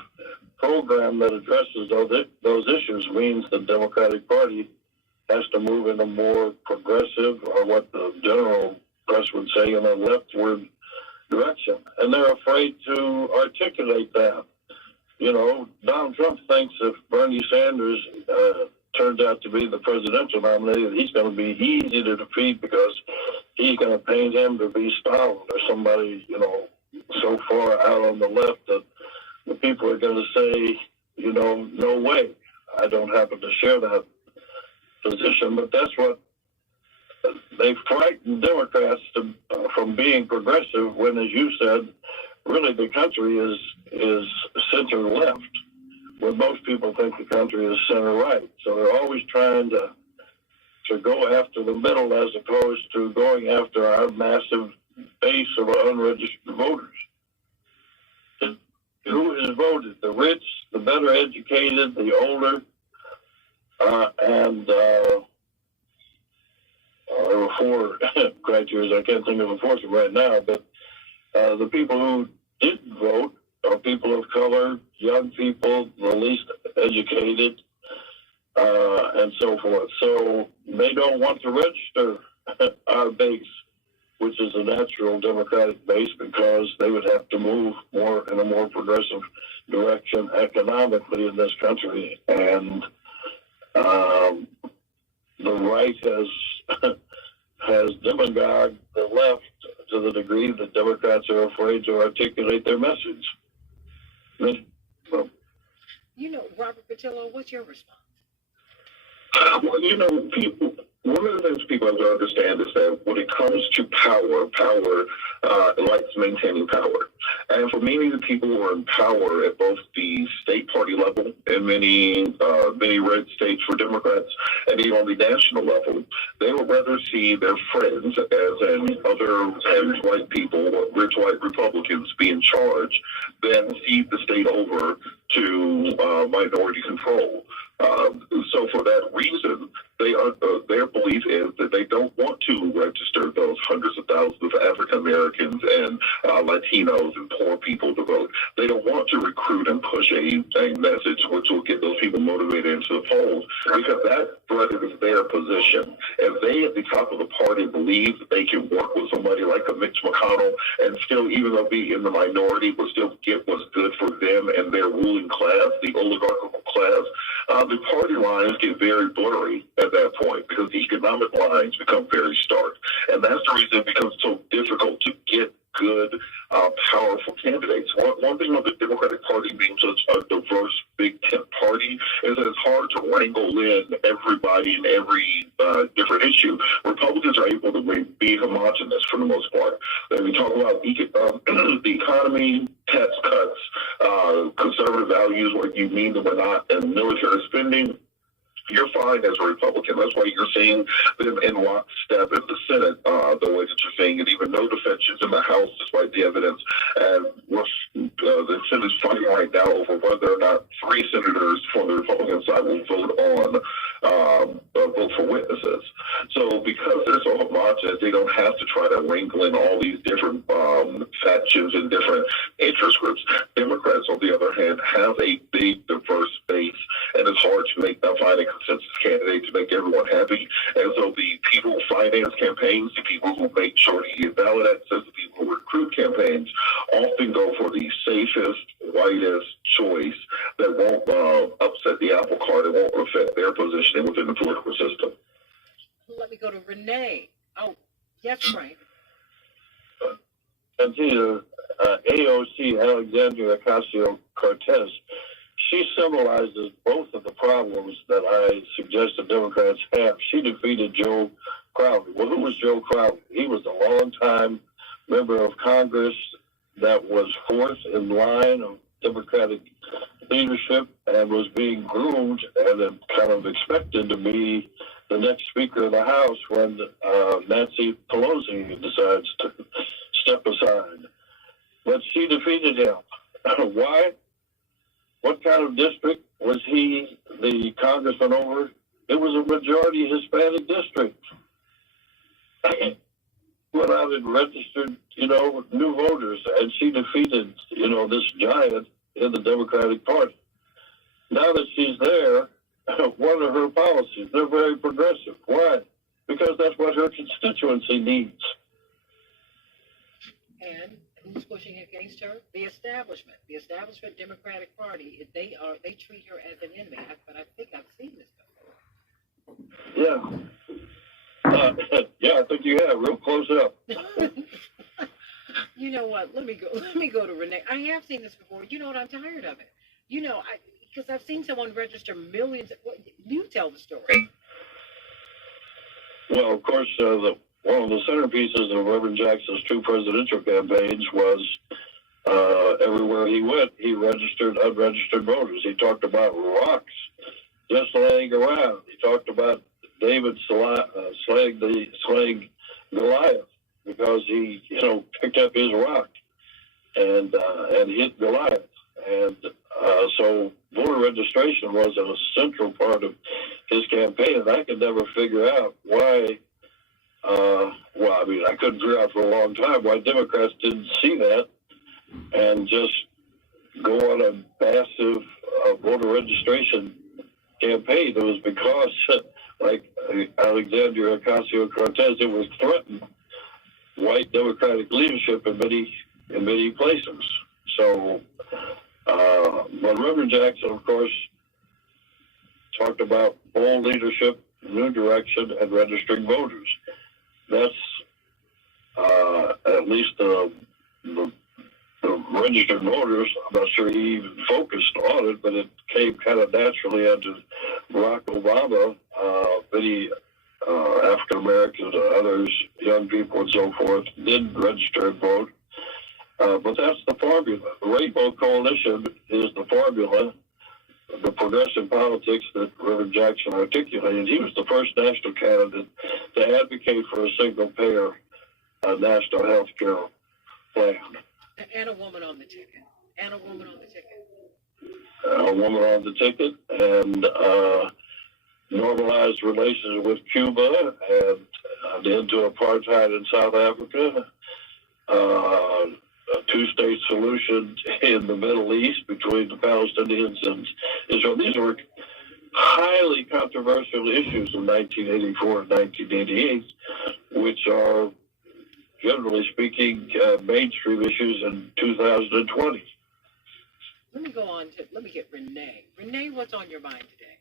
program that addresses those issues means the Democratic Party has to move in a more progressive, or what the general press would say, in a leftward direction. And they're afraid to articulate that. Donald Trump thinks if Bernie Sanders turns out to be the presidential nominee, that he's going to be easy to defeat because he's going to paint him to be Stalin or somebody, so far out on the left that the people are going to say, no way. I don't happen to share that position, but that's what they frighten Democrats from being progressive when, as you said, really the country is center left, when most people think the country is center right. So they're always trying to go after the middle as opposed to going after our massive base of unregistered voters. Who has voted? The rich, the better educated, the older, and there were four criteria. I can't think of a fourth right now, but the people who didn't vote are people of color, young people, the least educated, and so forth. So they don't want to register our base, which is a natural Democratic base, because they would have to move more in a more progressive direction economically in this country. And the right has demagogued the left to the degree that Democrats are afraid to articulate their message. Robert Patillo, what's your response? Well, people. One of the things people have to understand is that when it comes to power likes maintaining power. And for many of the people who are in power at both the state party level and many red states for Democrats, and even on the national level, they would rather see their friends, as in other white people, rich white Republicans, be in charge than cede the state over to minority control. So for that reason, their belief is that they don't want to register those hundreds of thousands of African Americans and Latinos and poor people to vote. They don't want to recruit and push a message which will get those people motivated into the polls, because that threatens their position. If they at the top of the party believe that they can work with somebody like a Mitch McConnell and still, even though be in the minority, but still get what's good for them and their ruling class, the oligarchical class, the party lines get very blurry at that point, because the economic lines become very stark. And that's the reason it becomes so difficult to get good, powerful candidates. One thing of the Democratic Party being such a diverse big tent party is that it's hard to wrangle in everybody in every different issue. Republicans are able to be homogenous for the most part. When we talk about the economy, tax cuts, conservative values, what you mean that we're not, and military spending, you're fine as a Republican. That's why you're seeing them in lockstep in the Senate, the way that you're seeing it, even no defections in the House, despite the evidence. And the Senate is fighting right now over whether or not 3 senators from the Republican side will vote for witnesses. So because they're so homogenous, they don't have to try to wrinkle in all these different factions and different interest groups. Democrats, on the other hand, have a big, diverse base, and it's hard to find a consensus candidate to make everyone happy. And so the people who finance campaigns, the people who make sure to get ballot access, the people who recruit campaigns, often go for the safest, whitest choice that won't upset the apple cart and won't affect their positioning within the political system. Let me go to Renee. Oh, yes, Frank. Santita, AOC Alexandria Ocasio-Cortez, she symbolizes both of the problems that I suggest the Democrats have. She defeated Joe Crowley. Well, who was Joe Crowley? He was a longtime member of Congress that was fourth in line of Democratic leadership and was being groomed and then kind of expected to be the next Speaker of the House when Nancy Pelosi decides to step aside. But she defeated him. Why? What kind of district was he the congressman over? It was a majority Hispanic district. Went out and registered, new voters, and she defeated, this giant in the Democratic Party. Now that she's there, what are her policies? They're very progressive. Why? Because that's what her constituency needs. And who's pushing against her? The establishment Democratic Party. They treat her as an enemy. But I think I've seen this before. Yeah. Yeah, I think you have, real close up. You know what? Let me go to Renee. I have seen this before. You know what? I'm tired of it. Because I've seen someone register millions. You tell the story. Well, of course, one of the centerpieces of Reverend Jackson's 2 presidential campaigns was everywhere he went, he registered unregistered voters. He talked about rocks just laying around. He talked about David slaying Goliath because he, picked up his rock and hit Goliath. And so voter registration was a central part of his campaign, and I could never figure out why. I couldn't figure out for a long time why Democrats didn't see that and just go on a massive voter registration campaign. It was because, like Alexandria Ocasio-Cortez, it was threatened white Democratic leadership in many places. So, but Reverend Jackson, of course, talked about bold leadership, new direction, and registering voters. That's at least the registered voters. I'm not sure he even focused on it, but it came kind of naturally under Barack Obama. Many African Americans and others, young people and so forth, did register and vote. But that's the formula. The Rainbow Coalition is the formula, the progressive politics that Reverend Jackson articulated. He was the first national candidate to advocate for a single-payer national health care plan. And a woman on the ticket. A woman on the ticket, and normalized relations with Cuba, and the end to apartheid in South Africa. A 2-state solution in the Middle East between the Palestinians and Israel. These were highly controversial issues in 1984 and 1988, which are, generally speaking, mainstream issues in 2020. Let me get Renee. Renee, what's on your mind today?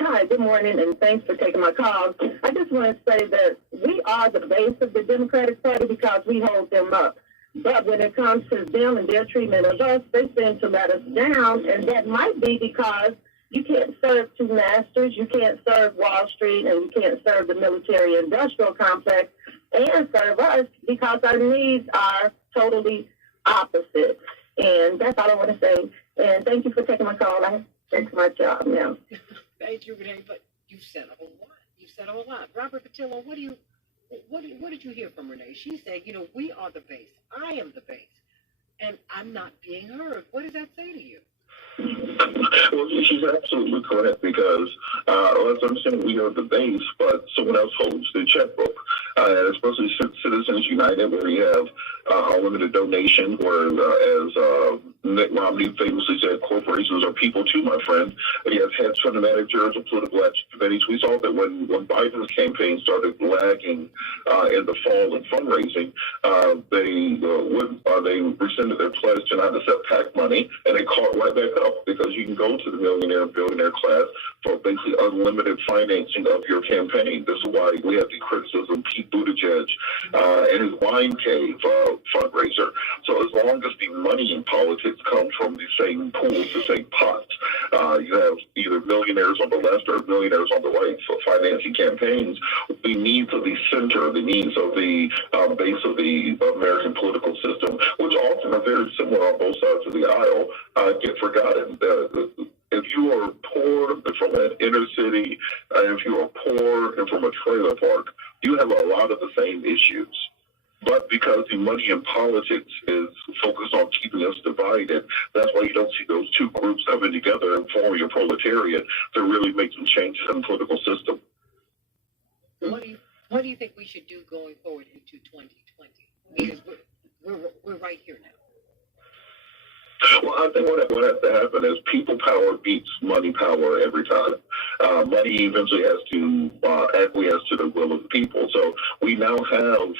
Hi, good morning, and thanks for taking my call. I just want to say that we are the base of the Democratic Party because we hold them up. But when it comes to them and their treatment of us, they seem to let us down, and that might be because you can't serve two masters. You can't serve Wall Street, and you can't serve the military-industrial complex and serve us, because our needs are totally opposite. And that's all I want to say. And thank you for taking my call. That's my job now. Thank you, Renee. But you said a whole lot. You said a whole lot. Robert Patillo, what did you hear from Renee? She said, we are the base. I am the base. And I'm not being heard. What does that say to you? Well, she's absolutely correct, because let's understand we are the base, but someone else holds the checkbook. Especially Citizens United, where you have unlimited donation, where, as Mitt Romney famously said, corporations are people too, my friend. You have hedge fund managers and political action committees. We saw that when Biden's campaign started lagging in the fall in fundraising, they rescinded their pledge to not accept PAC money, and they caught right back up, because you can go to the millionaire and billionaire class for basically unlimited financing of your campaign. This is why we have the criticism of Pete Buttigieg and his wine cave fundraiser. So as long as the money in politics comes from the same pools, the same pots, you have either millionaires on the left or millionaires on the right for financing campaigns. The needs of the center, the needs of the base of the American political system, which often are very similar on both sides of the aisle, get forgotten. If you are poor from an inner city, if you are poor and from a trailer park, you have a lot of the same issues. But because the money in politics is focused on keeping us divided, that's why you don't see those two groups coming together and forming a proletariat to really make some changes in the political system. What do you think we should do going forward into 2020? Because we're right here now. Well, I think what has to happen is people power beats money power every time. Money eventually has to acquiesce to the will of the people. So we now have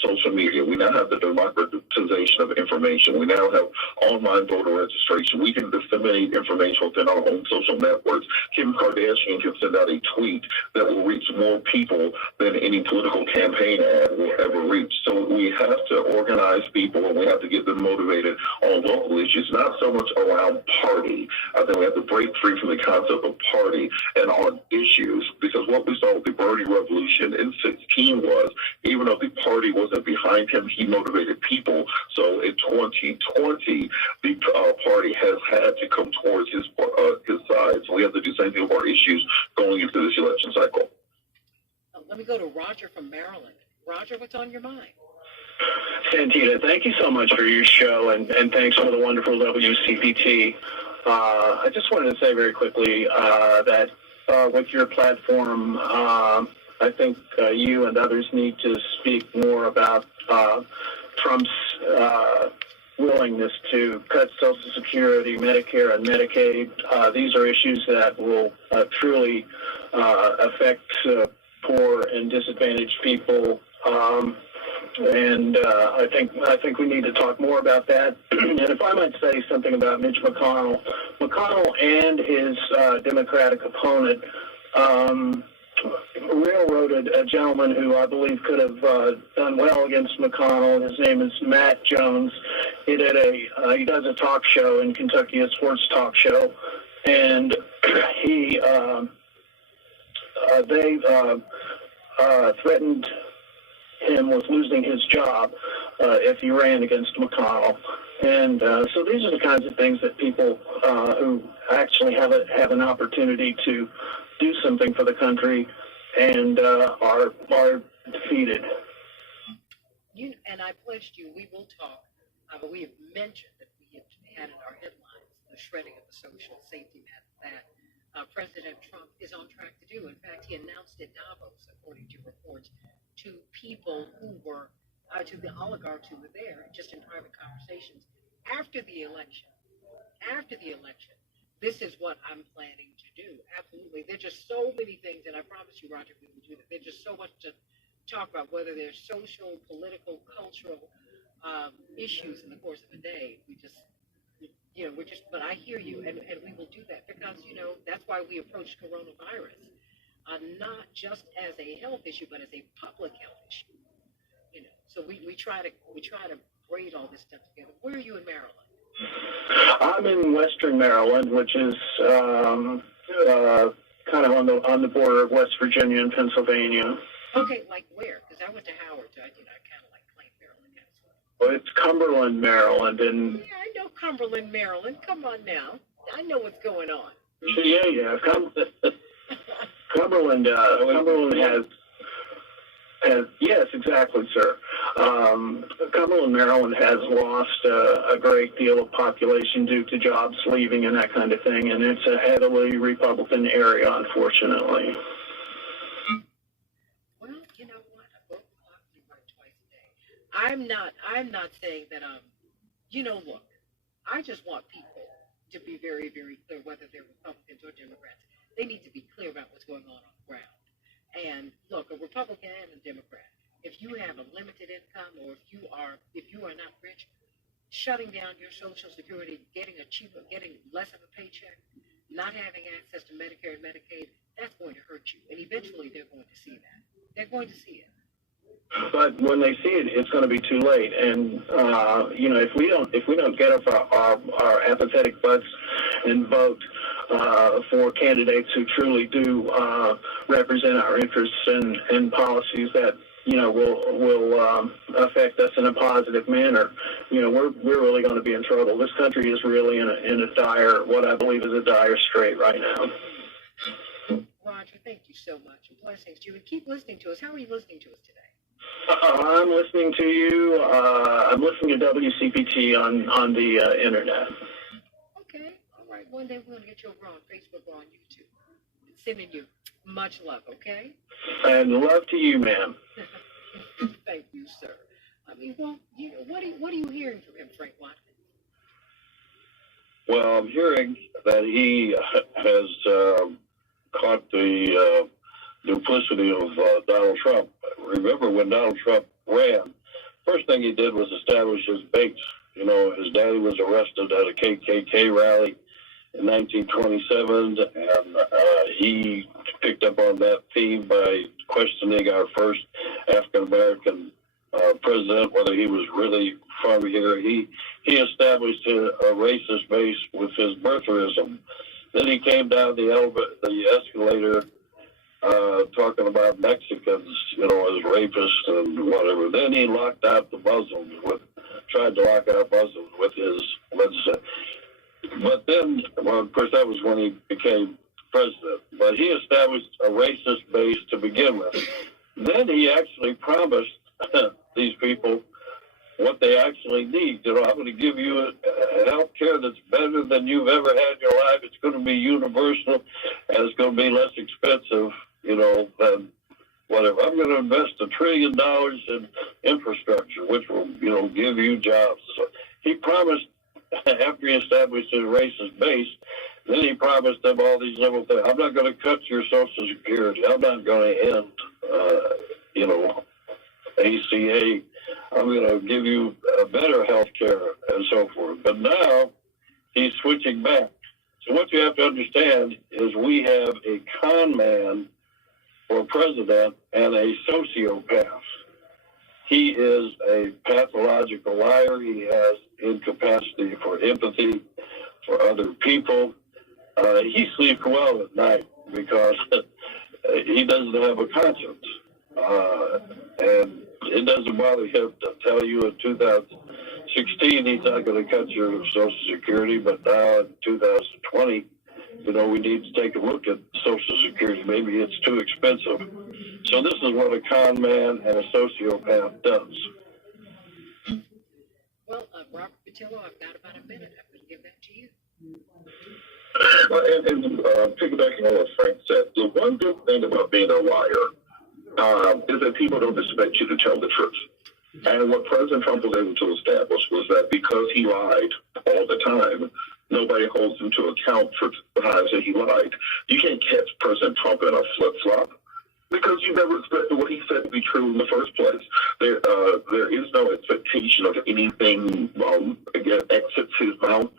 social media. We now have the democratization of information. We now have online voter registration. We can disseminate information within our own social networks. Kim Kardashian can send out a tweet that will reach more people than any political campaign ad will ever reach. So we have to organize people, and we have to get them motivated on local issues, not so much around party. I think we have to break free from the concept of party and on issues, because what we saw with the Bernie Revolution in 2016 was, even though the party wasn't behind him, he motivated people. So in 2020, the party has had to come towards his side. So we have to do the same thing with our issues going into this election cycle. Let me go to Roger from Maryland. Roger, what's on your mind? Santita, thank you so much for your show, and thanks for the wonderful WCPT. I just wanted to say very quickly that with your platform, I think you and others need to speak more about Trump's willingness to cut Social Security, Medicare, and Medicaid. These are issues that will truly affect poor and disadvantaged people. And I think we need to talk more about that. And if I might say something about Mitch McConnell and his Democratic opponent railroaded a gentleman who I believe could have done well against McConnell. His name is Matt Jones. He does a talk show in Kentucky, a sports talk show, and they threatened him with losing his job if he ran against McConnell. And so these are the kinds of things that people who actually have an opportunity to do something for the country and are defeated. And I pledged you, we will talk, but we have mentioned that we have had in our headlines the shredding of the social safety net that President Trump is on track to do. In fact, he announced at Davos, according to reports, to people who were, to the oligarchs who were there, just in private conversations, after the election, this is what I'm planning to do. Absolutely. There's just so many things, and I promise you, Roger, we will do that. There's just so much to talk about, whether there's social, political, cultural issues in the course of a day. But I hear you, and we will do that because, that's why we approach coronavirus. Not just as a health issue, but as a public health issue. So we try to braid all this stuff together. Where are you in Maryland? I'm in Western Maryland, which is kind of on the border of West Virginia and Pennsylvania. Okay, like where? Because I went to Howard, so I kind of like claim Maryland as Well, well. it's Cumberland, Maryland, and yeah, I know Cumberland, Maryland. Come on now, I know what's going on. Yeah. Cumberland has yes, exactly, sir. Cumberland, Maryland has lost a great deal of population due to jobs leaving and that kind of thing, and it's a heavily Republican area, unfortunately. Well, you know what? I broke the clock twice a day. I'm not saying that look, I just want people to be very, very clear whether they're Republicans or Democrats. They need to be clear about what's going on the ground. And look, a Republican and a Democrat, if you have a limited income or if you are not rich, shutting down your Social Security, getting less of a paycheck, not having access to Medicare and Medicaid, that's going to hurt you. And eventually they're going to see that. They're going to see it. But when they see it, it's going to be too late. And if we don't get our apathetic butts and vote for candidates who truly do represent our interests and policies that will affect us in a positive manner, we're really going to be in trouble. This country is really in a dire, what I believe is a dire strait right now. Roger, thank you so much. Blessings to you, and keep listening to us. How are you listening to us today? I'm listening to you. I'm listening to WCPT on the internet. Okay. All right. One day we're going to get you over on Facebook or on YouTube. Sending you much love, okay? And love to you, ma'am. Thank you, sir. I mean, well, what are you hearing from him, Frank Watkins? Well, I'm hearing that he has caught the duplicity of Donald Trump. Remember when Donald Trump ran, first thing he did was establish his base. His daddy was arrested at a KKK rally in 1927, and he picked up on that theme by questioning our first African-American president, whether he was really from here. He established a racist base with his birtherism. Then he came down the escalator talking about Mexicans, as rapists and whatever. Then he locked out the Muslims tried to lock out Muslims with his legislation. But then, well, of course, that was when he became president. But he established a racist base to begin with. Then he actually promised these people what they actually need. I'm going to give you health care that's better than you've ever had in your life. It's going to be universal, and it's going to be less expensive, than whatever. I'm going to invest $1 trillion in infrastructure, which will, give you jobs. So he promised, after he established his racist base, then he promised them all these little things. I'm not going to cut your Social Security. I'm not going to end, ACA. I'm going to give you better health care and so forth. But now he's switching back. So what you have to understand is we have a con man for president and a sociopath. He is a pathological liar. He has incapacity for empathy for other people. He sleeps well at night because he doesn't have a conscience. And it doesn't bother him to tell you in 2016 he's not going to cut your Social Security, but now in 2020, we need to take a look at Social Security. Maybe it's too expensive. So this is what a con man and a sociopath does. Well, Robert Patillo, I've got about a minute. I'm going to give that to you. And piggybacking on what Frank said, the one good thing about being a liar is that people don't expect you to tell the truth. And what President Trump was able to establish was that because he lied all the time, nobody holds him to account for the times that he lied. You can't catch President Trump in a flip-flop because you never expected what he said to be true in the first place. There is no expectation of anything, again, exits his mouth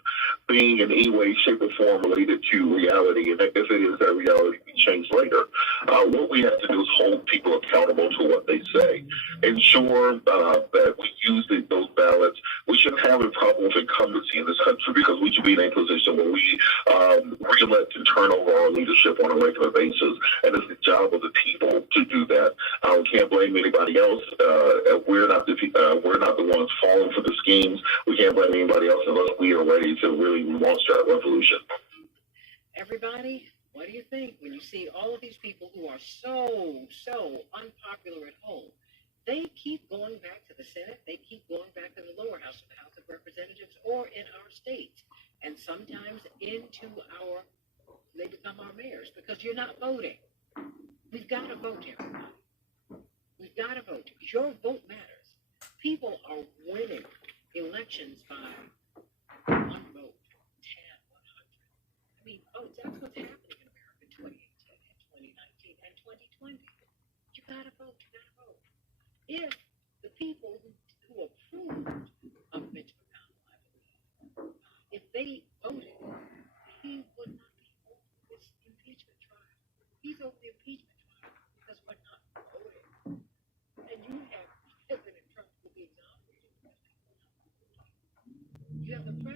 being in any way, shape, or form related to reality. And if it is, that reality can change later. What we have to do is hold people accountable to what they say. Ensure that we use those ballots. We shouldn't have a problem with incumbents democracy in this country, because we should be in a position where we re-elect and turn over our leadership on a regular basis. And it's the job of the people to do that. We can't blame anybody else. We're not the ones falling for the schemes. We can't blame anybody else unless we are ready to really launch that revolution. Everybody, what do you think when you see all of these people who are so unpopular at home? They keep going back to the Senate. They keep going back to the lower house of the House of Representatives or in our states. And sometimes they become our mayors because you're not voting. We've got to vote, everybody. We've got to vote. Your vote matters. People are winning elections by 1 vote, 10, 100. I mean, that's what's happening in America in 2018 and 2019 and 2020. You got to vote. You got to vote. If the people who approved of Mitch McConnell, I believe, if they voted, he would not be over this impeachment trial. He's over the impeachment trial because we're not voting. And you have President Trump will be exonerated. You have the president.